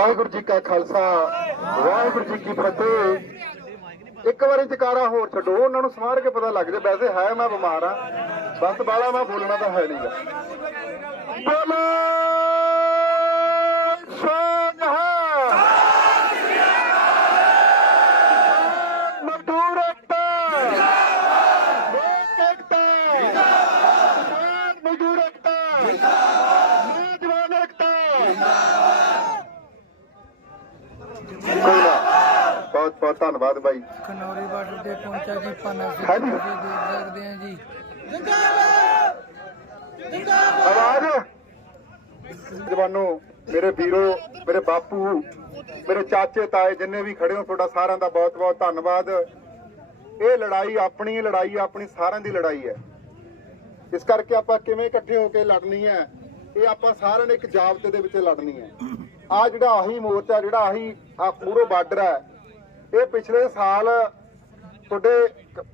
ਵਾਹਿਗੁਰੂ ਜੀ ਕਾ ਖਾਲਸਾ, ਵਾਹਿਗੁਰੂ ਜੀ ਕੀ ਫਤਿਹ। ਇੱਕ ਵਾਰੀ ਜਕਾਰਾ ਹੋਰ ਛੱਡੋ, ਉਹਨਾਂ ਨੂੰ ਸਮਾਰ ਕੇ ਪਤਾ ਲੱਗ ਜੇ ਵੈਸੇ ਹੈ ਮੈਂ ਬਿਮਾਰ ਆ, ਬਸ ਬਾਲਾ ਮੈਂ ਬੋਲਣਾ ਤਾਂ ਹੈ ਨਹੀਂਗਾ ਬੋਲੋ ਸੋਨਹਾ ਮਜ਼ਦੂਰ ਏਕਤਾ ਲੋਕ ਏਕਤਾ ਕਿਸਾਨ ਮਜ਼ਦੂਰ ਏਕਤਾ ਨੌਜਵਾਨ ਏਕਤਾ ਕੋਈ ਨਾ ਬਹੁਤ ਧੰਨਵਾਦ ਬਾਈ। ਖਨੌਰੀ ਬਾਰਡਰ ਤੇ ਪਹੁੰਚਾ ਜੀ ਪਾਨਾ ਸਿੰਘ ਹਾਂਜੀ। ਤੁਸੀਂ ਦੇਖ ਸਕਦੇ ਆ ਜੀ। ਆਵਾਜ਼। ਜਵਾਨੋ ਮੇਰੇ ਵੀਰੋ ਮੇਰੇ ਬਾਪੂ ਮੇਰੇ ਚਾਚੇ ਤਾਏ ਜਿੰਨੇ ਵੀ ਖੜੇ ਹੋ ਤੁਹਾਡਾ ਸਾਰਿਆਂ ਦਾ ਬਹੁਤ ਬਹੁਤ ਧੰਨਵਾਦ। ਇਹ ਲੜਾਈ ਆਪਣੀ ਲੜਾਈ ਆਪਣੀ ਸਾਰਿਆਂ ਦੀ ਲੜਾਈ ਹੈ। ਇਸ ਕਰਕੇ ਆਪਾਂ ਕਿਵੇਂ ਇਕੱਠੇ ਹੋ ਕੇ ਲੜਨੀ ਹੈ ਇਹ ਆਪਾਂ ਸਾਰਿਆਂ ਨੇ ਇੱਕ ਜਾਬਤੇ ਦੇ ਵਿੱਚ ਲੜਨੀ ਹੈ। ਆ ਜਿਹੜਾ ਆਹੀ ਮੋਰਚਾ ਜਿਹੜਾ ਆਹੀ ਆ ਪੂਰੋ ਬਾਰਡਰ ਹੈ ਇਹ ਪਿਛਲੇ ਸਾਲ ਤੁਹਾਡੇ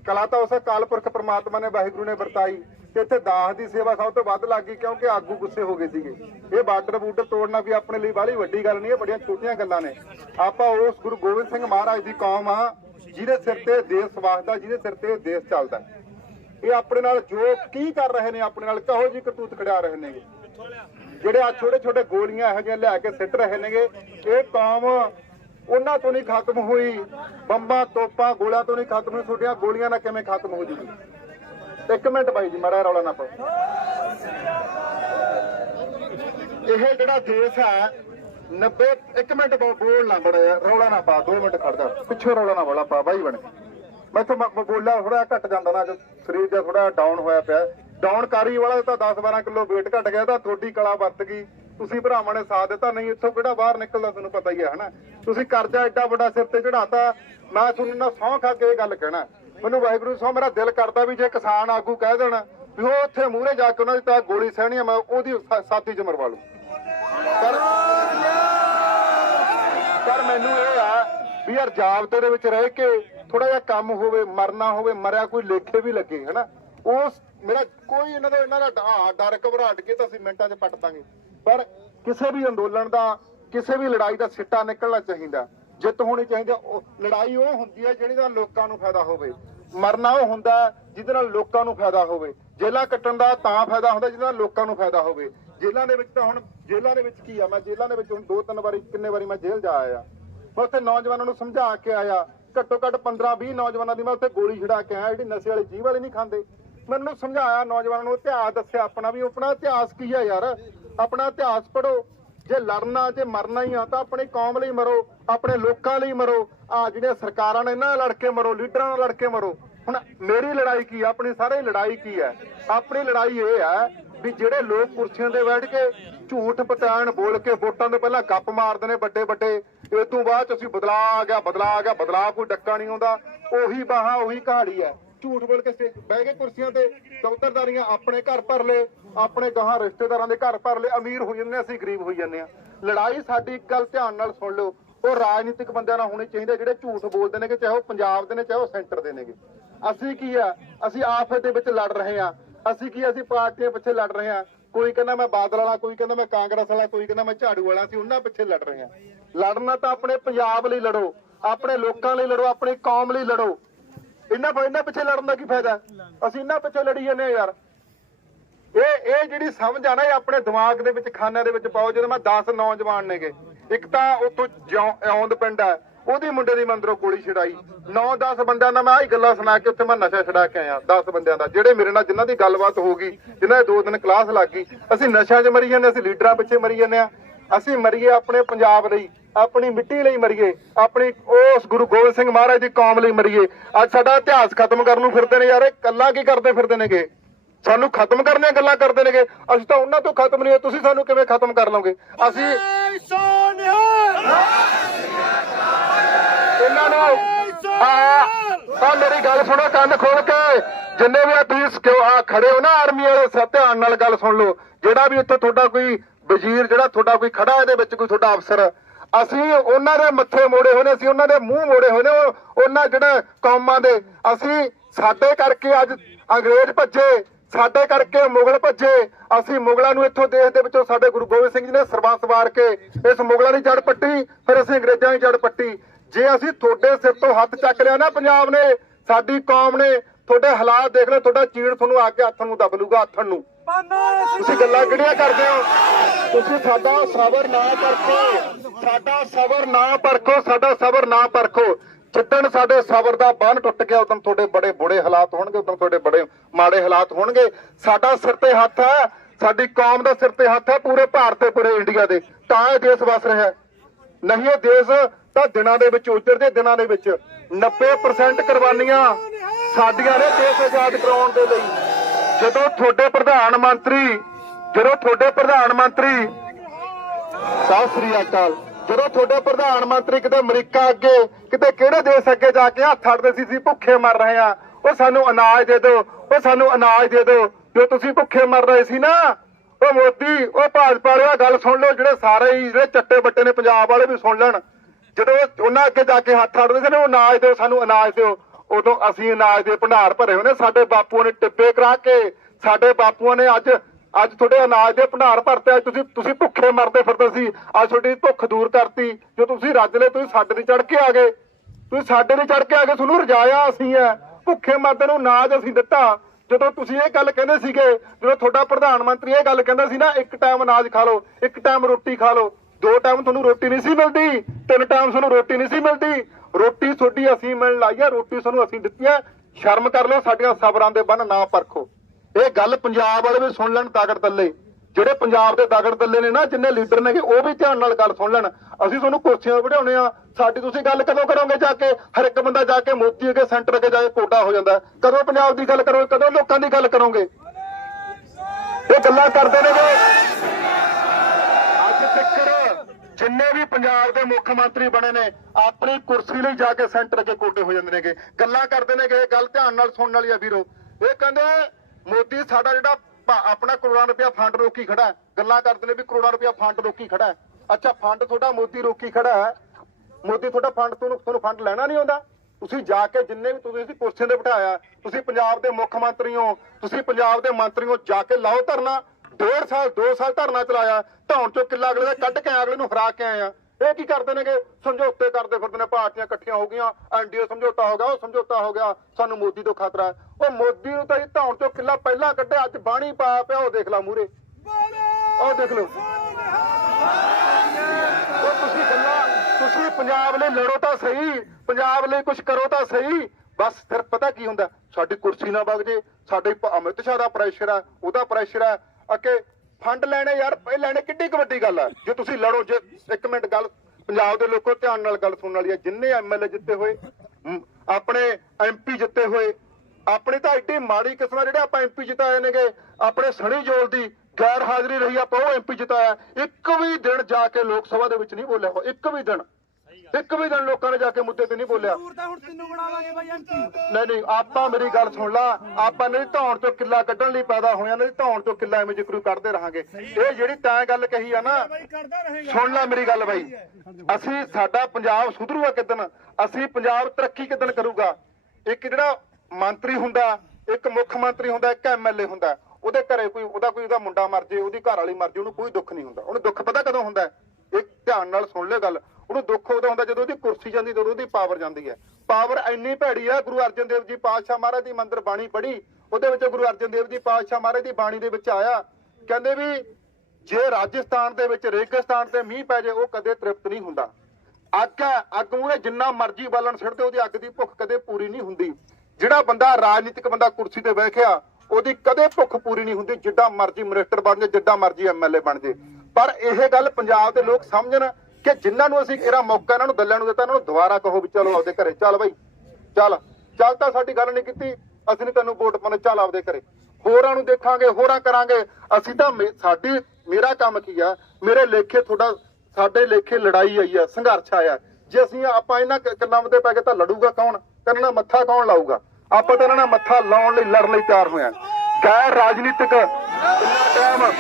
ਕਲਾ ਤਾਂ ਉਸ ਅਕਾਲ ਪੁਰਖ ਪ੍ਰਮਾਤਮਾ ਨੇ, ਵਾਹਿਗੁਰੂ ਨੇ ਵਰਤਾਈ ਤੇ ਇੱਥੇ ਦਾਸ ਦੀ ਸੇਵਾ ਸਭ ਤੋਂ ਵੱਧ ਲੱਗ ਗਈ ਕਿਉਂਕਿ ਆਗੂ ਗੁੱਸੇ ਹੋ ਗਏ ਸੀਗੇ। ਇਹ ਬਾਰਡਰ ਬੂਟਰ ਤੋੜਨਾ ਵੀ ਆਪਣੇ ਲਈ ਬਾਹਲੀ ਵੱਡੀ ਗੱਲ ਨਹੀਂ, ਇਹ ਬੜੀਆਂ ਛੋਟੀਆਂ ਗੱਲਾਂ ਨੇ। ਆਪਾਂ ਉਸ ਗੁਰੂ ਗੋਬਿੰਦ ਸਿੰਘ ਮਹਾਰਾਜ ਦੀ ਕੌਮ ਆ, ਜਿਹਦੇ ਸਿਰ ਤੇ ਦੇਸ਼ ਵਸਦਾ ਜਿਹਦੇ ਸਿਰ ਤੇ ਦੇਸ਼ ਚੱਲਦਾ। ਇਹ ਆਪਣੇ ਨਾਲ ਜੋ ਕੀ ਕਰ ਰਹੇ ਨੇ, ਆਪਣੇ ਨਾਲ ਕਹੋ ਜੀ ਕਰਤੂਤ ਖੜਿਆ ਰਹੇ ਨੇਗੇ। ਜਿਹੜੇ ਆ ਛੋਟੇ ਛੋਟੇ ਗੋਲੀਆਂ ਇਹੋ ਜਿਹੀਆਂ ਲਿਆ ਕੇ ਸਿੱਟ ਰਹੇ ਨੇਗੇ, ਇਹ ਕੌਮ ਉਹਨਾਂ ਤੋਂ ਨਹੀਂ ਖਤਮ ਹੋਈ। ਬੰਬਾਂ, ਤੋਪਾਂ, ਗੋਲਿਆਂ ਤੋਂ ਨਹੀਂ ਖਤਮ ਹੋਈ। ਤੁਹਾਡੀਆਂ ਗੋਲੀਆਂ ਨਾਲ ਕਿਵੇਂ ਖਤਮ ਹੋ ਜੂਗੀ? ਇੱਕ ਮਿੰਟ ਬਾਈ ਜੀ, ਮਾੜਾ ਰੌਲਾ ਨਾ ਪਾਓ। ਇਹ ਜਿਹੜਾ ਦੇਸ਼ ਹੈ 90 ਇੱਕ ਮਿੰਟ ਬੋ- ਬੋਲ ਨਾ ਬੜਾ, ਰੌਲਾ ਨਾ ਪਾ 2 ਮਿੰਟ ਖੜ ਜਾ। ਪਿੱਛੋਂ ਰੌਲਾ ਨਾ ਵਾਲਾ ਪਾ, ਬਾਈ ਬਣ ਮੈਂ ਤਾਂ ਬੋਲਿਆ ਥੋੜਾ ਘਟ ਜਾਂਦਾ ਨਾ ਸਰੀਰ ਦਾ ਥੋੜਾ ਡਾਊਨ ਹੋਇਆ ਪਿਆ। ਡਾਊਨ ਕਾਰੀ ਵਾਲਾ ਤਾਂ 10 12 ਕਿਲੋ weight ਘਟ ਗਿਆ, ਤਾਂ ਤੁਹਾਡੀ ਕਲਾ ਵਰਤ ਗਈ। ਤੁਸੀਂ ਭਰਾਵਾਂ ਨੇ ਸਾਥ ਦਿੱਤਾ, ਨਹੀਂ, ਇੱਥੋਂ ਕਿਹੜਾ ਬਾਹਰ ਨਿਕਲਦਾ, ਤੁਹਾਨੂੰ ਪਤਾ ਹੀ ਹੈ, ਹਨਾ? ਤੁਸੀਂ ਕਰਜ਼ਾ ਐਡਾ ਵੱਡਾ ਸਿਰ ਤੇ ਚੜਾਤਾ ਮੈਂ ਤੁਹਾਨੂੰ ਨਾ ਸਹੁੰ ਖਾ ਕੇ ਇਹ ਗੱਲ ਕਹਿਣਾ। ਮੈਨੂੰ ਵਾਹਿਗੁਰੂ ਸਹੁੰ ਮੇਰਾ ਦਿਲ ਕਰਦਾ ਵੀ ਜੇ ਕਿਸਾਨ ਆਗੂ ਕਹਿ ਦੇਣ ਵੀ ਉਹ ਉੱਥੇ ਮੂਹਰੇ ਜਾ ਕੇ ਉਹਨਾਂ ਦੀ ਤਾਂ ਗੋਲੀ ਸਹਿਣੀ ਮੈਂ ਉਹਦੀ ਸਾਥੀ ਚ ਮਰਵਾ ਲੂ ਪਰ ਪਰ ਮੈਨੂੰ ਇਹ ਆ ਵੀ ਯਾਰ ਜਾਬਤੇ ਦੇ ਵਿੱਚ ਰਹਿ ਕੇ ਥੋੜਾ ਜਿਹਾ ਕੰਮ ਹੋਵੇ, ਮਰਨਾ ਹੋਵੇ, ਮਰਿਆ ਕੋਈ ਲੇਖੇ ਵੀ ਲੱਗੇ, ਹਨਾ? ਉਸ ਮੇਰਾ ਕੋਈ ਇਹਨਾਂ ਦਾ ਇਹਨਾਂ ਦਾ ਡਰ ਘਬਰਾਟ ਕੇ ਤਾਂ ਅਸੀਂ ਮਿੰਟਾਂ 'ਚ ਪੱਟ ਦਾਂਗੇ। ਪਰ ਕਿਸੇ ਵੀ ਅੰਦੋਲਨ ਦਾ ਕਿਸੇ ਵੀ ਲੜਾਈ ਦਾ ਸਿੱਟਾ ਨਿਕਲਣਾ ਚਾਹੀਦਾ। ਜਿੱਤ ਹੋਣੀ ਚਾਹੀਦੀ ਲੜਾਈ ਉਹ ਹੁੰਦੀ ਹੈ ਜਿਹੜੀ ਦਾ ਲੋਕਾਂ ਨੂੰ ਫਾਇਦਾ ਹੋਵੇ। ਮਰਨਾ ਉਹ ਹੁੰਦਾ ਜਿਹਦੇ ਨਾਲ ਲੋਕਾਂ ਨੂੰ ਫਾਇਦਾ ਹੋਵੇ। ਜੇਲਾਂ ਕੱਟਣ ਦਾ ਤਾਂ ਫਾਇਦਾ ਹੁੰਦਾ ਜਿਹਦੇ ਨਾਲ ਲੋਕਾਂ ਨੂੰ ਫਾਇਦਾ ਹੋਵੇ। ਜੇਲਾਂ ਦੇ ਵਿੱਚ ਤਾਂ ਹੁਣ ਜੇਲਾਂ ਦੇ ਵਿੱਚ ਕੀ ਆ? ਮੈਂ ਜੇਲਾਂ ਦੇ ਵਿੱਚ ਹੁਣ ਦੋ ਤਿੰਨ ਵਾਰੀ, ਕਿੰਨੇ ਵਾਰੀ ਮੈਂ ਜੇਲ੍ਹ ਜਾ ਆਇਆ। ਮੈਂ ਉੱਥੇ ਨੌਜਵਾਨਾਂ ਨੂੰ ਸਮਝਾ ਕੇ ਆਇਆ। ਘੱਟੋ ਘੱਟ 15 20 ਨੌਜਵਾਨਾਂ ਦੀ ਮੈਂ ਉੱਥੇ ਗੋਲੀ ਛਡਾ ਕੇ ਆਇਆ। ਜਿਹੜੀ ਨਸ਼ੇ ਵਾਲੀ ਜੀਵ ਵਾਲੀ ਨਹੀਂ ਖਾਂਦੇ। ਮੈਨੂੰ ਸਮਝਾਇਆ ਨੌਜਵਾਨਾਂ ਨੂੰ, ਇਤਿਹਾਸ ਦੱਸਿਆ ਆਪਣਾ ਵੀ। ਆਪਣਾ ਇਤਿਹਾਸ ਕੀ ਹੈ ਯਾਰ? ਆਪਣਾ ਇਤਿਹਾਸ ਪੜੋ ਜੇ ਲੜਨਾ, ਜੇ ਮਰਨਾ ਹੀ ਆ, ਤਾਂ ਆਪਣੇ ਕੌਮ ਲਈ ਮਰੋ, ਆਪਣੇ ਲੋਕਾਂ ਲਈ ਮਰੋ। ਆ ਜਿਹੜੀਆਂ ਸਰਕਾਰਾਂ ਨੇ ਇਹਨਾਂ ਨਾਲ ਲੜ ਕੇ ਮਰੋ, ਲੀਡਰਾਂ ਨਾਲ ਲੜ ਕੇ ਮਰੋ। ਹੁਣ ਮੇਰੀ ਲੜਾਈ ਕੀ ਆ? ਆਪਣੀ ਸਾਰੇ ਲੜਾਈ ਕੀ ਹੈ ਆਪਣੀ ਲੜਾਈ ਇਹ ਹੈ ਵੀ ਜਿਹੜੇ ਲੋਕ ਕੁਰਸੀਆਂ ਤੇ ਬੈਠ ਕੇ ਝੂਠ ਪਤਾਣ ਬੋਲ ਕੇ ਵੋਟਾਂ ਤੋਂ ਪਹਿਲਾਂ ਗੱਪ ਮਾਰਦੇ ਨੇ ਵੱਡੇ ਵੱਡੇ ਇਹ ਤੋਂ ਬਾਅਦ 'ਚ ਅਸੀਂ ਬਦਲਾ ਆ ਗਿਆ ਬਦਲਾ ਆ ਗਿਆ ਬਦਲਾ ਕੋਈ ਡੱਕਾ ਨਹੀਂ ਆਉਂਦਾ। ਉਹੀ ਬਾਹਾਂ, ਉਹੀ ਕਹਾੜੀ ਹੈ ਝੂਠ ਬੋਲ ਕੇ ਬਹਿ ਕੇ ਕੁਰਸੀਆਂ ਤੇ ਚੌਧਰਦਾਰੀਆਂ ਆਪਣੇ ਘਰ ਭਰ ਲਏ, ਆਪਣੇ ਗਾਹਾਂ ਰਿਸ਼ਤੇਦਾਰਾਂ ਦੇ ਘਰ ਭਰ ਲਏ, ਅਮੀਰ ਹੋ ਜਾਂਦੇ ਅਸੀਂ ਗਰੀਬ ਹੋਈ ਜਾਂਦੇ ਆ ਲੜਾਈ ਸਾਡੀ ਇੱਕ ਗੱਲ ਧਿਆਨ ਨਾਲ ਸੁਣ ਲਓ, ਉਹ ਰਾਜਨੀਤਿਕ ਬੰਦਿਆਂ ਨਾਲ ਹੋਣੀ ਚਾਹੀਦੀ ਹੈ, ਜਿਹੜੇ ਝੂਠ ਬੋਲਦੇ ਨੇ ਕਿ ਚਾਹੇ ਉਹ ਪੰਜਾਬ ਦੇ ਨੇ, ਚਾਹੇ ਉਹ ਸੈਂਟਰ ਦੇ ਨੇਗੇ। ਅਸੀਂ ਕੀ ਆ, ਅਸੀਂ ਆਫਤ ਦੇ ਵਿੱਚ ਲੜ ਰਹੇ ਆ ਅਸੀਂ ਕੀ ਅਸੀਂ ਪਾਰਟੀਆਂ ਪਿੱਛੇ ਲੜ ਰਹੇ ਆ ਕੋਈ ਕਹਿੰਦਾ ਮੈਂ ਬਾਦਲ ਵਾਲਾ, ਕੋਈ ਕਹਿੰਦਾ ਮੈਂ ਕਾਂਗਰਸ ਵਾਲਾ, ਕੋਈ ਕਹਿੰਦਾ ਮੈਂ ਝਾੜੂ ਵਾਲਾ, ਅਸੀਂ ਉਹਨਾਂ ਪਿੱਛੇ ਲੜ ਰਹੇ ਆ ਲੜਨਾ ਤਾਂ ਆਪਣੇ ਪੰਜਾਬ ਲਈ ਲੜੋ, ਆਪਣੇ ਲੋਕਾਂ ਲਈ ਲੜੋ, ਆਪਣੀ ਕੌਮ ਲਈ ਲੜੋ। ਇਹਨਾਂ ਇਹਨਾਂ ਪਿੱਛੇ ਲੜਨ ਦਾ ਕੀ ਫਾਇਦਾ? ਅਸੀਂ ਇਹਨਾਂ ਪਿੱਛੇ ਲੜੀ ਜਾਂਦੇ ਆ ਯਾਰ। ਇਹ ਇਹ ਜਿਹੜੀ ਸਮਝ ਆ ਨਾ, ਇਹ ਆਪਣੇ ਦਿਮਾਗ ਦੇ ਵਿੱਚ, ਖਾਨਿਆਂ ਦੇ ਵਿੱਚ ਪਾਓ, ਜਦੋਂ ਮੈਂ 10 ਨੌਜਵਾਨ ਨੇਗੇ। ਇੱਕ ਤਾਂ ਉੱਥੋਂ ਆਉਂਦ ਪਿੰਡ ਹੈ। ਉਹਦੀ ਮੁੰਡੇ ਦੀ ਮੰਦਰੋਂ ਗੋਲੀ ਛਡਾਈ। 9-10 ਬੰਦਿਆਂ ਦਾ ਮੈਂ ਆਹੀ ਗੱਲਾਂ ਸੁਣਾ ਕੇ ਉੱਥੇ ਮੈਂ ਨਸ਼ਾ ਛਡਾ ਕੇ ਆਇਆ 10 ਬੰਦਿਆਂ ਦਾ। ਜਿਹੜੇ ਮੇਰੇ ਨਾਲ, ਜਿਨ੍ਹਾਂ ਦੀ ਗੱਲਬਾਤ ਹੋ ਗਈ, ਜਿਨ੍ਹਾਂ ਦੇ ਦੋ ਦਿਨ ਕਲਾਸ ਲੱਗ ਗਈ, ਅਸੀਂ ਨਸ਼ਿਆਂ 'ਚ ਮਰੀ ਜਾਂਦੇ ਅਸੀਂ ਲੀਡਰਾਂ ਪਿੱਛੇ ਮਰੀ ਜਾਂਦੇ ਆ ਅਸੀਂ ਮਰੀਏ ਆਪਣੇ ਪੰਜਾਬ ਲਈ, ਆਪਣੀ ਮਿੱਟੀ ਲਈ ਮਰੀਏ, ਆਪਣੀ ਉਸ ਗੁਰੂ ਗੋਬਿੰਦ ਸਿੰਘ ਮਹਾਰਾਜ ਦੀ ਕੌਮ ਲਈ ਮਰੀਏ। ਅੱਜ ਸਾਡਾ ਇਤਿਹਾਸ ਖਤਮ ਕਰਨ ਨੂੰ ਫਿਰਦੇ ਨੇ ਯਾਰ, ਇਹ ਕੱਲਾ ਕੀ ਕਰਦੇ ਫਿਰਦੇ ਨੇਗੇ? ਸਾਨੂੰ ਖਤਮ ਕਰਨ ਗੱਲਾਂ ਕਰਦੇ ਨੇਗੇ। ਅਸੀਂ ਤਾਂ ਉਹਨਾਂ ਤੋਂ ਖਤਮ ਨਹੀਂ ਤੁਸੀਂ ਸਾਨੂੰ ਕਿਵੇਂ ਖਤਮ ਕਰ ਲਓਗੇ? ਅਸੀਂ ਇਹਨਾਂ ਨੂੰ ਆ ਮੇਰੀ ਗੱਲ ਸੁਣੋ, ਕੰਨ ਖੋਲ ਕੇ। ਜਿੰਨੇ ਵੀ ਆ, ਤੁਸੀਂ ਸਿਕਿਉ- ਆ ਖੜੇ ਹੋ ਨਾ ਆਰਮੀ ਵਾਲੇ ਸਭ ਧਿਆਨ ਨਾਲ ਗੱਲ ਸੁਣ ਲਓ। ਜਿਹੜਾ ਵੀ ਉੱਥੇ ਤੁਹਾਡਾ ਕੋਈ ਵਜ਼ੀਰ ਜਿਹੜਾ ਤੁਹਾਡਾ ਕੋਈ ਖੜਾ ਇਹਦੇ ਵਿੱਚ ਕੋਈ ਤੁਹਾਡਾ ਅਫਸਰ ਅਸੀਂ ਉਹਨਾਂ ਦੇ ਮੱਥੇ ਮੋੜੇ ਹੋਏ ਨੇ, ਅਸੀਂ ਉਹਨਾਂ ਦੇ ਮੂੰਹ ਮੋੜੇ ਹੋਏ ਨੇ, ਉਹ- ਉਹਨਾਂ ਜਿਹੜਾ ਕੌਮਾਂ ਦੇ। ਅਸੀਂ ਸਾਡੇ ਕਰਕੇ ਅੱਜ ਅੰਗਰੇਜ਼ ਭੱਜੇ, ਸਾਡੇ ਕਰਕੇ ਮੁਗਲ ਭੱਜੇ। ਅਸੀਂ ਮੁਗਲਾਂ ਨੂੰ ਇੱਥੋਂ ਦੇਸ਼ ਦੇ ਵਿੱਚੋਂ ਸਾਡੇ ਗੁਰੂ ਗੋਬਿੰਦ ਸਿੰਘ ਜੀ ਨੇ ਸਰਬੰਸ ਵਾਰ ਕੇ ਇਸ ਮੁਗਲਾਂ ਦੀ ਜੜ ਪੱਟੀ, ਫਿਰ ਅਸੀਂ ਅੰਗਰੇਜ਼ਾਂ ਦੀ ਜੜ ਪੱਟੀ। ਜੇ ਅਸੀਂ ਤੁਹਾਡੇ ਸਿਰ ਤੋਂ ਹੱਥ ਚੱਕ ਲਿਆ ਨਾ ਪੰਜਾਬ ਨੇ, ਸਾਡੀ ਕੌਮ ਨੇ, ਤੁਹਾਡੇ ਹਾਲਾਤ ਦੇਖ ਲਓ, ਤੁਹਾਡਾ ਚੀੜ ਤੁਹਾਨੂੰ ਆ ਕੇ ਹੱਥ ਨੂੰ ਦਬ ਲੂਗਾ ਹੱਥਣ ਨੂੰ। ਤੁਸੀਂ ਗੱਲਾਂ ਕਿਹੜੀਆਂ ਕਰਦੇ ਹੋ? ਤੁਸੀਂ ਸਾਡਾ ਸਬਰ ਨਾ ਪਰਖੋ। ਸਾਡਾ ਸਬਰ ਨਾ ਪਰਖੋ ਸਾਡਾ ਸਬਰ ਨਾ ਪਰਖੋ। ਜਿੱਦਣ ਸਾਡੇ ਸਬਰ ਦਾ ਬੰਨ ਟੁੱਟ ਗਿਆ ਉਦੋਂ ਤੁਹਾਡੇ ਬੜੇ ਬੁੜੇ ਹਾਲਾਤ ਹੋਣਗੇ ਉਦੋਂ ਤੁਹਾਡੇ ਬੜੇ ਮਾੜੇ ਹਾਲਾਤ ਹੋਣਗੇ। ਸਾਡਾ ਸਿਰ ਤੇ ਹੱਥ ਹੈ ਸਾਡੀ ਕੌਮ ਦਾ ਸਿਰ ਤੇ ਹੱਥ ਹੈ ਪੂਰੇ ਭਾਰਤ ਤੇ ਪੂਰੇ ਇੰਡੀਆ ਦੇ। ਤਾਂ ਇਹ ਦੇਸ਼ ਵਸ ਰਿਹਾ ਨਹੀਂ ਇਹ ਦੇਸ਼ ਤਾਂ ਦਿਨਾਂ ਦੇ ਵਿੱਚ ਉਜੜਦੇ ਦਿਨਾਂ ਦੇ ਵਿੱਚ। 90% ਕੁਰਬਾਨੀਆਂ ਸਾਡੀਆਂ ਨੇ ਦੇਸ਼ ਆਜ਼ਾਦ ਕਰਾਉਣ ਦੇ ਲਈ। ਜਦੋਂ ਤੁਹਾਡੇ ਪ੍ਰਧਾਨ ਮੰਤਰੀ, ਜਦੋਂ ਤੁਹਾਡੇ ਪ੍ਰਧਾਨ ਮੰਤਰੀ, ਸਤਿ ਸ੍ਰੀ ਅਕਾਲ। ਜਦੋਂ ਤੁਹਾਡੇ ਪ੍ਰਧਾਨ ਮੰਤਰੀ ਕਿਤੇ ਅਮਰੀਕਾ ਅੱਗੇ, ਕਿਤੇ ਕਿਹੜੇ ਦੇਸ਼ ਅੱਗੇ ਜਾ ਕੇ ਹੱਥ ਅੜਦੇ ਸੀ ਸੀ ਭੁੱਖੇ ਮਰ ਰਹੇ ਆ, ਉਹ ਸਾਨੂੰ ਅਨਾਜ ਦੇ ਦਿਓ, ਉਹ ਸਾਨੂੰ ਅਨਾਜ ਦੇ ਦਿਓ। ਜੋ ਤੁਸੀਂ ਭੁੱਖੇ ਮਰ ਰਹੇ ਸੀ ਨਾ, ਉਹ ਮੋਦੀ, ਉਹ ਭਾਜਪਾ ਵਾਲਿਆ ਗੱਲ ਸੁਣ ਲਓ, ਜਿਹੜੇ ਸਾਰੇ ਹੀ, ਜਿਹੜੇ ਚੱਟੇ ਬੱਟੇ ਨੇ, ਪੰਜਾਬ ਵਾਲੇ ਵੀ ਸੁਣ ਲੈਣ। ਜਦੋਂ ਉਹਨਾਂ ਅੱਗੇ ਜਾ ਕੇ ਹੱਥ ਅੜਦੇ ਸੀ ਨਾ, ਉਹ ਅਨਾਜ ਦਿਓ, ਸਾਨੂੰ ਅਨਾਜ ਦਿਓ। ਉਦੋਂ ਅਸੀਂ ਅਨਾਜ ਦੇ ਭੰਡਾਰ ਭਰੇ ਹੋਏ ਨੇ, ਸਾਡੇ ਬਾਪੂਆਂ ਨੇ ਟਿੱਬੇ ਕਰਾ ਕੇ, ਸਾਡੇ ਬਾਪੂਆਂ ਨੇ ਅੱਜ ਅੱਜ ਤੁਹਾਡੇ ਅਨਾਜ ਦੇ ਭੰਡਾਰ ਭਰਤੇ, ਅੱਜ ਤੁਸੀਂ ਤੁਸੀਂ ਭੁੱਖੇ ਮਰਦੇ ਫਿਰਦੇ ਸੀ, ਅੱਜ ਤੁਹਾਡੀ ਭੁੱਖ ਦੂਰ ਕਰਤੀ, ਜੋ ਤੁਸੀਂ ਰੱਜ ਲਏ, ਤੁਸੀਂ ਸਾਡੇ ਤੇ ਚੜ ਕੇ ਆ ਗਏ। ਤੁਸੀਂ ਸਾਡੇ ਤੇ ਚੜ ਕੇ ਆ ਗਏ, ਤੁਹਾਨੂੰ ਰਜਾਇਆ ਅਸੀਂ ਐ। ਭੁੱਖੇ ਮਰਦੇ ਨੂੰ ਅਨਾਜ ਅਸੀਂ ਦਿੱਤਾ। ਜਦੋਂ ਤੁਸੀਂ ਇਹ ਗੱਲ ਕਹਿੰਦੇ ਸੀਗੇ, ਜਦੋਂ ਤੁਹਾਡਾ ਪ੍ਰਧਾਨ ਮੰਤਰੀ ਇਹ ਗੱਲ ਕਹਿੰਦਾ ਸੀ ਨਾ, ਇੱਕ ਟਾਈਮ ਅਨਾਜ ਖਾ ਲਓ, ਇੱਕ ਟਾਈਮ ਰੋਟੀ ਖਾ ਲਓ ਦੋ ਟਾਈਮ ਤੁਹਾਨੂੰ ਰੋਟੀ ਨਹੀਂ ਸੀ ਮਿਲਦੀ, ਤਿੰਨ ਟਾਈਮ ਤੁਹਾਨੂੰ ਰੋਟੀ ਨਹੀਂ ਸੀ ਮਿਲਦੀ। ਰੋਟੀ ਤੁਹਾਡੀ ਅਸੀਂ ਮਿਲਣ ਲਾਈ ਆ, ਰੋਟੀ ਤੁਹਾਨੂੰ ਅਸੀਂ ਦਿੱਤੀ ਆ। ਸ਼ਰਮ ਕਰ ਲਓ, ਸਾਡੀਆਂ ਸਬਰਾਂ ਦੇ ਬੰਨ ਨਾ ਪਰਖੋ। ਇਹ ਗੱਲ ਪੰਜਾਬ ਵਾਲੇ ਵੀ ਸੁਣ ਲੈਣ ਤਾਕੜ ਤੱਲੇ ਜਿਹੜੇ ਪੰਜਾਬ ਦੇ ਤਾਕੜ ਤੱਲੇ ਨੇ ਨਾ, ਜਿੰਨੇ ਲੀਡਰ ਨੇਗੇ, ਉਹ ਵੀ ਧਿਆਨ ਨਾਲ ਗੱਲ ਸੁਣ ਲੈਣ। ਅਸੀਂ ਤੁਹਾਨੂੰ ਕੁਰਸੀਆਂ ਬਿਠਾਉਣੇ ਆ। ਸਾਡੀ ਤੁਸੀਂ ਗੱਲ ਕਦੋਂ ਕਰੋਗੇ ਜਾ ਕੇ? ਹਰ ਇੱਕ ਬੰਦਾ ਜਾ ਕੇ ਮੋਦੀ ਅੱਗੇ ਸੈਂਟਰ ਅੱਗੇ ਜਾ ਕੇ ਕੋਟਾ ਹੋ ਜਾਂਦਾ। ਕਦੋਂ ਪੰਜਾਬ ਦੀ ਗੱਲ ਕਰੋਗੇ? ਕਦੋਂ ਲੋਕਾਂ ਦੀ ਗੱਲ ਕਰੋਗੇ? ਇਹ ਗੱਲਾਂ ਕਰਦੇ ਨੇ ਜੋ ਅੱਜ ਤੱਕ ਜਿੰਨੇ ਵੀ ਪੰਜਾਬ ਦੇ ਮੁੱਖ ਮੰਤਰੀ ਬਣੇ ਨੇ, ਆਪਣੀ ਕੁਰਸੀ ਲਈ ਜਾ ਕੇ ਸੈਂਟਰ ਅੱਗੇ ਕੋਟੇ ਹੋ ਜਾਂਦੇ ਨੇਗੇ। ਗੱਲਾਂ ਕਰਦੇ ਨੇਗੇ, ਇਹ ਗੱਲ ਧਿਆਨ ਨਾਲ ਸੁਣਨ ਵਾਲੀ ਆ ਵੀਰੋ। ਇਹ ਕਹਿੰਦੇ ਮੋਦੀ ਸਾਡਾ ਜਿਹੜਾ ਆਪਣਾ ਕਰੋੜਾਂ ਰੁਪਇਆ ਫੰਡ ਰੋਕੀ ਖੜਾ ਗੱਲਾਂ ਕਰਦੇ ਨੇ ਵੀ ਕਰੋੜਾਂ ਰੁਪਇਆ ਫੰਡ ਰੋਕੀ ਖੜਾ ਅੱਛਾ ਫੰਡ ਤੁਹਾਡਾ ਮੋਦੀ ਰੋਕੀ ਖੜਾ ਹੈ। ਮੋਦੀ ਤੁਹਾਡਾ ਫੰਡ ਤੁਹਾਨੂੰ ਤੁਹਾਨੂੰ ਫੰਡ ਲੈਣਾ ਨਹੀਂ ਆਉਂਦਾ। ਤੁਸੀਂ ਜਾ ਕੇ ਜਿੰਨੇ ਵੀ ਤੁਸੀਂ ਕੁਰਸੀਆਂ ਤੇ ਬਿਠਾਇਆ, ਤੁਸੀਂ ਪੰਜਾਬ ਦੇ ਮੁੱਖ ਮੰਤਰੀ ਹੋ, ਤੁਸੀਂ ਪੰਜਾਬ ਦੇ ਮੰਤਰੀ ਹੋ, ਜਾ ਕੇ ਲਾਓ ਧਰਨਾ। ਡੇਢ ਸਾਲ 2 ਸਾਲ ਧਰਨਾ ਚਲਾਇਆ ਧੌਣ ਚੋਂ ਕਿੱਲਾ ਅਗਲੇ ਦਾ ਕੱਢ ਕੇ ਆਏ, ਅਗਲੇ ਨੂੰ ਹਰਾ ਕੇ ਆਏ ਆ। ਇਹ ਕੀ ਕਰਦੇ ਨੇਗੇ? ਸਮਝੌਤੇ ਕਰਦੇ ਫਿਰਦੇ ਨੇ ਪਾਰਟੀਆਂ ਇਕੱਠੀਆਂ ਹੋ ਗਈਆਂ ਐਨਡੀਏ ਸਮਝੌਤਾ ਹੋ ਗਿਆ ਉਹ ਸਮਝੌਤਾ ਹੋ ਗਿਆ ਸਾਨੂੰ ਮੋਦੀ ਤੋਂ ਖਤਰਾ ਉਹ ਮੋਦੀ ਨੂੰ ਤਾਂ ਇਹ ਧੌਣ ਚੋਂ ਕਿੱਲਾ ਪਹਿਲਾਂ ਕੱਢਿਆ ਅੱਜ ਬਾਣੀ ਪਾਇਆ ਪਿਆ ਉਹ ਦੇਖ ਲਾ ਮੂਰੇ ਉਹ ਦੇਖ ਲਓ। ਉਹ ਤੁਸੀਂ ਗੱਲਾਂ ਤੁਸੀਂ ਪੰਜਾਬ ਲਈ ਲੜੋ ਤਾਂ ਸਹੀ ਪੰਜਾਬ ਲਈ ਕੁਝ ਕਰੋ ਤਾਂ ਸਹੀ ਬਸ ਫਿਰ ਪਤਾ ਕੀ ਹੁੰਦਾ? ਸਾਡੀ ਕੁਰਸੀ ਨਾ ਵਗ ਜੇ ਸਾਡੇ ਅਮਿਤ ਸ਼ਾਹ ਦਾ ਪ੍ਰੈਸ਼ਰ ਆ ਉਹਦਾ ਪ੍ਰੈਸ਼ਰ ਆ ਅਕੇ ਫੰਡ ਲੈਣੇ ਯਾਰ ਇਹ ਲੈਣੇ ਕਿੱਡੀ ਵੱਡੀ ਗੱਲ ਆ। ਜੇ ਤੁਸੀਂ ਲੜੋ ਜੇ ਇੱਕ ਮਿੰਟ ਗੱਲ ਪੰਜਾਬ ਦੇ ਲੋਕੋ ਧਿਆਨ ਨਾਲ ਗੱਲ ਸੁਣਨ ਵਾਲੀ ਆ ਜਿੰਨੇ ਐਮਐਲਏ ਜਿੱਤੇ ਹੋਏ ਮ, ਆਪਣੇ ਐਮਪੀ ਜਿੱਤੇ ਹੋਏ ਆਪਣੀ ਤਾਂ ਐਡੀ ਮਾੜੀ ਕਿਸਮ ਆ ਜਿਹੜੇ ਆਪਾਂ ਐਮਪੀ ਜਿਤਾਏ ਨੇਗੇ ਆਪਣੇ ਸਣੀ ਜੋਲ ਦੀ ਗੈਰ ਹਾਜ਼ਰੀ ਰਹੀ ਆਪਾਂ ਉਹ ਐਮਪੀ ਜਿਤਾਇਆ। ਇੱਕ ਵੀ ਦਿਨ ਜਾ ਕੇ ਲੋਕ ਸਭਾ ਦੇ ਵਿੱਚ ਨਹੀਂ ਬੋਲਿਆ ਉਹ ਇੱਕ ਵੀ ਦਿਨ। ਇੱਕ ਵੀ ਦਿਨ ਲੋਕਾਂ ਨੇ ਜਾ ਕੇ ਮੁੱਦੇ ਤੇ ਨਹੀਂ ਬੋਲਿਆ। ਦੂਰ ਤਾਂ ਹੁਣ ਤੈਨੂੰ ਬਣਾਵਾਂਗੇ ਬਾਈ ਐਮਪੀ ਨਹੀਂ ਨਹੀਂ ਆਪਾਂ ਮੇਰੀ ਗੱਲ ਸੁਣ ਲਾ। ਆਪਾਂ ਨਹੀਂ ਧੌਣ ਚੋਂ ਕਿੱਲਾ ਕੱਢਣ ਲਈ ਪੈਦਾ ਹੋਇਆ ਨਹੀਂ ਧੌਣ ਚੋਂ ਕਿੱਲਾ ਐਵੇਂ ਜਿਕਰੂ ਕੱਢਦੇ ਰਹਾਂਗੇ। ਇਹ ਜਿਹੜੀ ਤੈਂ ਗੱਲ ਕਹੀ ਆ ਨਾ ਸੁਣ ਲੈ ਮੇਰੀ ਗੱਲ ਬਾਈ। ਅਸੀਂ ਸਾਡਾ ਪੰਜਾਬ ਸੁਧਰੂਗਾ ਕਿਦਨ ਅਸੀਂ ਪੰਜਾਬ ਤਰੱਕੀ ਕਿਦਨ ਕਰੂਗਾ? ਇੱਕ ਜਿਹੜਾ ਮੰਤਰੀ ਹੁੰਦਾ ਇੱਕ ਮੁੱਖ ਮੰਤਰੀ ਹੁੰਦਾ ਇੱਕ ਐਮਐਲਏ ਹੁੰਦਾ ਉਹਦੇ ਘਰੇ ਕੋਈ ਉਹਦਾ ਕੋਈ ਉਹਦਾ ਮੁੰਡਾ ਮਰ ਜੇ ਉਹਦੀ ਘਰ ਵਾਲੀ ਮਰ ਜੇ ਉਹਨੂੰ ਕੋਈ ਦੁੱਖ ਨਹੀਂ ਹੁੰਦਾ। ਉਹਨੂੰ ਦੁੱਖ ਪਤਾ ਕਦੋਂ ਹੁੰਦਾ? ਇਹ ਧਿਆਨ ਨਾਲ ਸੁਣ ਲਿਓ ਗੱਲ। ਉਹਨੂੰ ਦੁੱਖ ਉਦੋਂ ਹੁੰਦਾ ਜਦੋਂ ਉਹਦੀ ਕੁਰਸੀ ਜਾਂਦੀ ਜਦੋਂ ਉਹਦੀ ਪਾਵਰ ਜਾਂਦੀ ਹੈ। ਪਾਵਰ ਇੰਨੀ ਭੈੜੀ ਆ, ਗੁਰੂ ਅਰਜਨ ਦੇਵ ਜੀ ਪਾਤਸ਼ਾਹ ਮਹਾਰਾਜ ਦੀ ਮੰਦਰ ਬਾਣੀ ਪੜ੍ਹੀ, ਉਹਦੇ ਵਿੱਚ ਗੁਰੂ ਅਰਜਨ ਦੇਵ ਜੀ ਪਾਤਸ਼ਾਹ ਮਹਾਰਾਜ ਦੀ ਬਾਣੀ ਦੇ ਵਿੱਚ ਆਇਆ, ਕਹਿੰਦੇ ਵੀ ਜੇ ਰਾਜਸਥਾਨ ਦੇ ਵਿੱਚ ਰੇਗਿਸਤਾਨ ਤੇ ਮੀਂਹ ਪੈ ਜਾਏ ਉਹ ਕਦੇ ਤ੍ਰਿਪਤ ਨਹੀਂ ਹੁੰਦਾ। ਅੱਗ ਹੈ, ਅੱਗ ਮੂਹਰੇ ਜਿੰਨਾ ਮਰਜ਼ੀ ਬਾਲਣ ਛੱਡਦੇ ਉਹਦੀ ਅੱਗ ਦੀ ਭੁੱਖ ਕਦੇ ਪੂਰੀ ਨਹੀਂ ਹੁੰਦੀ। ਜਿਹੜਾ ਬੰਦਾ ਰਾਜਨੀਤਿਕ ਬੰਦਾ ਕੁਰਸੀ ਤੇ ਬੈਠਿਆ ਉਹਦੀ ਕਦੇ ਭੁੱਖ ਪੂਰੀ ਨਹੀਂ ਹੁੰਦੀ, ਜਿੱਡਾ ਮਰਜ਼ੀ ਮਿਨਿਸਟਰ ਬਣ ਜੇ, ਜਿੱਡਾ ਮਰਜ਼ੀ ਐਮਐਲਏ ਬਣ ਜੇ। ਪਰ ਇਹ ਗੱਲ ਪੰਜਾਬ ਦੇ ਲੋਕ ਸਮਝਣ ਕਿ ਜਿਨ੍ਹਾਂ ਨੂੰ ਅਸੀਂ ਇਹਦਾ ਮੌਕਾ ਇਹਨਾਂ ਨੂੰ ਦੱਲਿਆਂ ਨੂੰ ਦਿੱਤਾ, ਇਹਨਾਂ ਨੂੰ ਦੁਬਾਰਾ ਕਹੋ ਵੀ ਚਲੋ ਆਪਦੇ ਘਰੇ, ਚੱਲ ਬਈ, ਚੱਲ। ਚੱਲ ਤਾਂ ਸਾਡੀ ਗੱਲ ਨਹੀਂ ਕੀਤੀ, ਅਸੀਂ ਨਹੀਂ ਤੈਨੂੰ ਵੋਟ ਪਾਉਣੇ, ਚੱਲ ਆਪਦੇ ਘਰੇ। ਹੋਰਾਂ ਨੂੰ ਦੇਖਾਂਗੇ, ਹੋਰਾਂ ਕਰਾਂਗੇ। ਅਸੀਂ ਤਾਂ ਸਾਡੀ, ਮੇਰਾ ਕੰਮ ਕੀ ਆ? ਮੇਰੇ ਲੇਖੇ ਤੁਹਾਡਾ, ਸਾਡੇ ਲੇਖੇ ਲੜਾਈ ਆਈ ਆ, ਸੰਘਰਸ਼ ਆਇਆ। ਜੇ ਅਸੀਂ ਆਪਾਂ ਇਹਨਾਂ ਕ- ਕੰਨਾਂ ਤੇ ਪੈ ਕੇ ਤਾਂ ਲੜੂਗਾ ਕੌਣ? ਤੇਰੇ ਮੱਥਾ ਕੌਣ ਲਾਊਗਾ? ਆਪਾਂ ਤਾਂ ਇਹਨਾਂ ਨਾਲ ਮੱਥਾ ਲਾਉਣ ਲਈ, ਲੜਨ ਲਈ ਤਿਆਰ ਹੋਇਆ। ਗੈਰ ਰਾਜਨੀਤਿਕ ਟਾਈਮ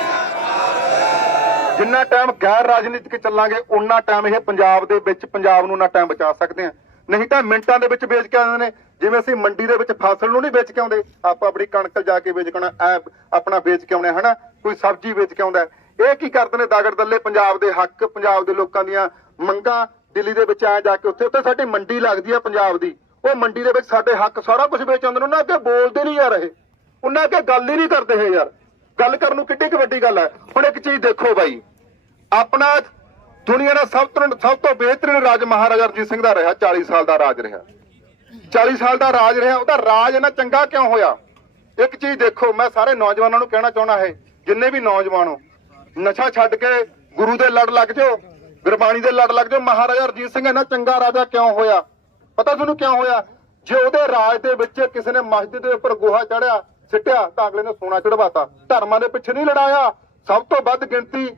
ਜਿੰਨਾ ਟਾਈਮ ਗੈਰ ਰਾਜਨੀਤਿਕ ਚੱਲਾਂਗੇ ਉਨਾ ਟਾਈਮ ਇਹ ਪੰਜਾਬ ਦੇ ਵਿੱਚ ਪੰਜਾਬ ਨੂੰ ਨਾ ਟਾਈਮ ਬਚਾ ਸਕਦੇ ਆ। ਨਹੀਂ ਤਾਂ ਮਿੰਟਾਂ ਦੇ ਵਿੱਚ ਵੇਚ ਕੇ ਆਉਂਦੇ ਨੇ। ਜਿਵੇਂ ਅਸੀਂ ਮੰਡੀ ਦੇ ਵਿੱਚ ਫਸਲ ਨੂੰ ਨਹੀਂ ਵੇਚ ਕੇ ਆਉਂਦੇ, ਆਪਾਂ ਆਪਣੀ ਕਣਕ ਜਾ ਕੇ ਵੇਚ ਕੇ ਆਉਣਾ ਆਪਣਾ ਵੇਚ ਕੇ ਆਉਣੇ ਹਨਾ? ਕੋਈ ਸਬਜ਼ੀ ਵੇਚ ਕੇ ਆਉਂਦਾ। ਇਹ ਕੀ ਕਰਦੇ ਨੇ ਦਾਗੜ ਦੱਲੇ? ਪੰਜਾਬ ਦੇ ਹੱਕ, ਪੰਜਾਬ ਦੇ ਲੋਕਾਂ ਦੀਆਂ ਮੰਗਾਂ ਦਿੱਲੀ ਦੇ ਵਿੱਚ ਆ ਜਾ ਕੇ ਉੱਥੇ ਉੱਥੇ ਸਾਡੀ ਮੰਡੀ ਲੱਗਦੀ ਆ ਪੰਜਾਬ ਦੀ। ਉਹ ਮੰਡੀ ਦੇ ਵਿੱਚ ਸਾਡੇ ਹੱਕ ਸਾਰਾ ਕੁਝ ਵੇਚ ਆਉਂਦੇ ਨੇ। ਉਹਨਾਂ ਅੱਗੇ ਬੋਲਦੇ ਨਹੀਂ ਯਾਰ ਇਹ। ਉਹਨਾਂ ਅੱਗੇ ਗੱਲ ਹੀ ਨਹੀਂ ਕਰਦੇ ਇਹ ਯਾਰ। ਗੱਲ ਕਰਨ ਨੂੰ ਕਿੱਡੀ ਕੁ ਵੱਡੀ ਗੱਲ ਹੈ। ਹੁਣ ਇੱਕ ਚੀਜ਼ ਦੇਖੋ ਬਾਈ। ਆਪਣਾ ਦੁਨੀਆ ਦਾ ਸਭ ਤੋਂ ਸਭ ਤੋਂ ਬਿਹਤਰੀਨ ਰਾਜ ਮਹਾਰਾਜਾ ਰਣਜੀਤ ਸਿੰਘ ਦਾ ਰਿਹਾ 40 ਸਾਲ ਦਾ ਰਾਜ ਰਿਹਾ। 40 ਸਾਲ ਦਾ ਰਾਜ ਰਿਹਾ, ਉਹਦਾ ਰਾਜ ਇਹਨਾਂ ਚੰਗਾ ਕਿਉਂ ਹੋਇਆ? ਇੱਕ ਚੀਜ਼ ਦੇਖੋ, ਮੈਂ ਸਾਰੇ ਨੌਜਵਾਨਾਂ ਨੂੰ ਕਹਿਣਾ ਚਾਹਣਾ ਹੈ ਜਿੰਨੇ ਵੀ ਨੌਜਵਾਨ ਹੋ, ਨਸ਼ਾ ਛੱਡ ਕੇ ਗੁਰੂ ਦੇ ਲੜ ਲੱਗ ਜਾਓ, ਗੁਰਬਾਣੀ ਦੇ ਲੜ ਲੱਗ ਜਾਓ, ਮਹਾਰਾਜਾ ਰਣਜੀਤ ਸਿੰਘ ਇਹਨਾਂ ਚੰਗਾ ਰਾਜਾ ਕਿਉਂ ਹੋਇਆ? ਪਤਾ ਤੁਹਾਨੂੰ ਕਿਉਂ ਹੋਇਆ? ਜੇ ਉਹਦੇ ਰਾਜ ਦੇ ਵਿੱਚ ਕਿਸੇ ਨੇ ਮਸਜਿਦ ਦੇ ਉੱਪਰ ਗੋਹਾ ਚੜਿਆ ਸਿੱਟਿਆ ਤਾਂ ਅਗਲੇ ਨੇ ਸੋਨਾ ਚੜਵਾਤਾ। ਧਰਮਾਂ ਦੇ ਪਿੱਛੇ ਨਹੀਂ ਲੜਾਇਆ। ਸਭ ਤੋਂ ਵੱਧ ਗਿਣਤੀ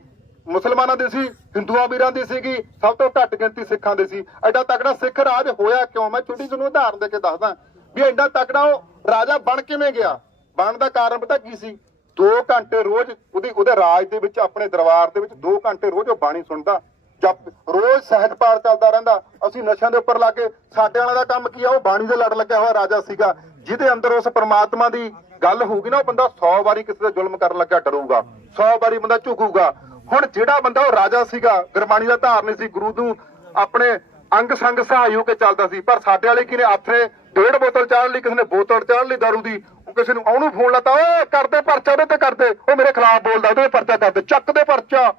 ਮੁਸਲਮਾਨਾਂ ਦੀ ਸੀ, ਹਿੰਦੂਆਂ ਵੀਰਾਂ ਦੀ ਸੀਗੀ, ਸਭ ਤੋਂ ਘੱਟ ਗਿਣਤੀ ਸਿੱਖਾਂ ਦੀ ਸੀ। ਐਡਾ ਤਕੜਾ ਸਿੱਖ ਰਾਜ ਹੋਇਆ ਕਿਉਂ? ਮੈਂ ਛੋਟੀ ਜਿਹੀ ਉਦਾਹਰਨ ਦੇ ਕੇ ਦੱਸਦਾ। ਵੀ ਐਡਾ ਤਕੜਾ ਉਹ ਰਾਜਾ ਬਣ ਕਿਵੇਂ ਗਿਆ? ਬਣਨ ਦਾ ਕਾਰਨ ਪਤਾ ਕੀ ਸੀ? 2 ਘੰਟੇ ਰੋਜ਼ ਉਹਦੀ ਉਹਦੇ ਰਾਜ ਦੇ ਵਿੱਚ, ਆਪਣੇ ਦਰਬਾਰ ਦੇ ਵਿੱਚ 2 ਘੰਟੇ ਰੋਜ਼ ਉਹ ਬਾਣੀ ਸੁਣਦਾ। ਜਦ ਰੋਜ਼ ਸਹਿਜ ਪਾਠ ਚੱਲਦਾ ਰਹਿੰਦਾ। ਅਸੀਂ ਨਸ਼ਿਆਂ ਦੇ ਉੱਪਰ ਲਾ ਕੇ ਸਾਡੇ ਵਾਲਾ ਦਾ ਕੰਮ ਕੀ ਆ? ਉਹ ਬਾਣੀ ਦੇ ਲੜ ਲੱਗਿਆ ਹੋਇਆ ਰਾਜਾ ਸੀਗਾ। ਜਿਹਦੇ ਅੰਦਰ ਉਸ ਪ੍ਰਮਾਤਮਾ ਦੀ ਗੱਲ ਹੋਊਗੀ ਨਾ, ਉਹ ਬੰਦਾ 100 ਵਾਰੀ ਕਿਸੇ ਦਾ ਜ਼ੁਲਮ ਕਰਨ ਲੱਗਾ ਡਰੂਗਾ। 100 ਵਾਰੀ ਬੰਦਾ ਝੁਕੂਗਾ। ਹੁਣ ਜਿਹੜਾ ਬੰਦਾ ਉਹ ਰਾਜਾ ਸੀਗਾ, ਗੁਰਬਾਣੀ ਦਾ ਧਾਰਨੀ ਸੀ, ਗੁਰੂ ਨੂੰ ਆਪਣੇ ਅੰਗ ਸੰਗ ਸਹਾਈ ਹੋ ਕੇ ਚੱਲਦਾ ਸੀ, ਪਰ ਸਾਡੇ ਵਾਲੇ ਕਿਨੇ ਆਥਰੇ ਡੇਢ ਬੋਤਲ ਚਾੜ ਲਈ, ਕਿਸੇ ਨੇ ਬੋਤਲ ਚਾੜ ਲਈ ਦਾਰੂ ਦੀ, ਉਹ ਕਿਸੇ ਨੂੰ ਉਹਨੂੰ ਫੋਨ ਲਾਤਾ, ਓਏ, ਕਰਦੇ ਪਰਚਾ, ਉਹਦੇ ਤੇ ਕਰਦੇ। ਉਹ ਮੇਰੇ ਖਿਲਾਫ ਬੋਲਦਾ, ਉਹਦੇ ਪਰਚਾ ਕਰਦੇ, ਚੱਕ ਦੇ ਪਰਚਾ।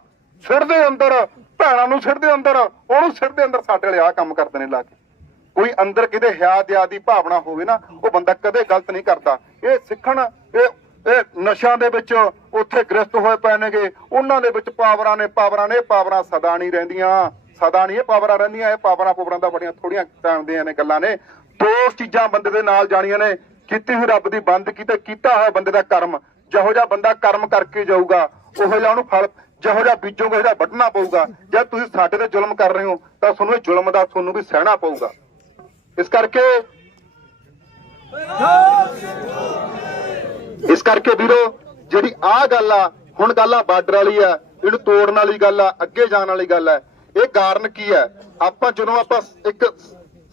ਸਿਰ ਦੇ ਅੰਦਰ, ਭੈਣਾਂ ਨੂੰ ਸਿਰ ਦੇ ਅੰਦਰ, ਉਹਨੂੰ ਸਿਰ ਦੇ ਅੰਦਰ ਸਾਡੇ ਵਾਲੇ ਆਹ ਕੰਮ ਕਰਦੇ ਨੇ ਲਾ ਕੇ। ਕੋਈ ਅੰਦਰ ਕਿਤੇ ਹਿਆ ਦਿਆ ਦੀ ਭਾਵਨਾ ਹੋਵੇ ਨਾ, ਉਹ ਬੰਦਾ ਕਦੇ ਗਲਤ ਨਹੀਂ ਕਰਦਾ। ਇਹ ਸਿੱਖਣ, ਇਹ ਇਹ ਨਸ਼ਿਆਂ ਦੇ ਵਿੱਚ ਉੱਥੇ ਗ੍ਰਸਤ ਹੋਏ ਪਏ ਨੇਗੇ। ਉਹਨਾਂ ਦੇ ਵਿੱਚ ਪਾਵਰਾਂ ਨੇ ਪਾਵਰਾਂ ਨੇ, ਪਾਵਰਾਂ ਸਦਾ ਨਹੀਂ ਰਹਿੰਦੀਆਂ। ਸਦਾ ਨਹੀਂ ਇਹ ਪਾਵਰਾਂ ਰਹਿੰਦੀਆਂ, ਇਹ ਪਾਵਰਾਂ ਪੂਵਰਾਂ ਦਾ ਬੜੀਆਂ ਥੋੜੀਆਂ ਟਾਈਮ ਦੀਆਂ ਨੇ ਗੱਲਾਂ ਨੇ। ਦੋ ਚੀਜ਼ਾਂ ਬੰਦੇ ਦੇ ਨਾਲ ਜਾਣੀਆਂ ਨੇ। ਕੀਤੀ ਹੋਈ ਰੱਬ ਦੀ ਬੰਦ ਕੀਤੇ ਕੀਤਾ ਹੋਇਆ ਬੰਦੇ ਦਾ ਕਰਮ। ਜਿਹੋ ਜਿਹਾ ਬੰਦਾ ਕਰਮ ਕਰਕੇ ਜਾਊਗਾ, ਉਹੋ ਜਿਹਾ ਉਹਨੂੰ ਫਲ, ਜਿਹੋ ਜਿਹਾ ਬੀਜੋਗੇ, ਉਹੋ ਜਿਹਾ ਵੱਢਣਾ ਪਊਗਾ। ਜੇ ਤੁਸੀਂ ਸਾਡੇ ਤੇ ਜ਼ੁਲਮ ਕਰ ਰਹੇ ਹੋ, ਤਾਂ ਤੁਹਾਨੂੰ ਇਹ ਜ਼ੁਲਮ ਦਾ, ਤੁਹਾਨੂੰ ਵੀ ਸਹਿਣਾ ਪਊਗਾ। ਇਸ ਕਰਕੇ ਇਸ ਕਰਕੇ ਵੀਰੋ, ਜਿਹੜੀ ਆਹ ਗੱਲ ਆ, ਹੁਣ ਗੱਲ ਆ ਬਾਰਡਰ ਵਾਲੀ ਆ, ਇਹਨੂੰ ਤੋੜਨ ਵਾਲੀ ਗੱਲ ਆ, ਅੱਗੇ ਜਾਣ ਵਾਲੀ ਗੱਲ ਆ। ਇਹ ਕਾਰਨ ਕੀ ਹੈ ਆਪਾਂ ਜਦੋਂ ਆਪਾਂ ਇੱਕ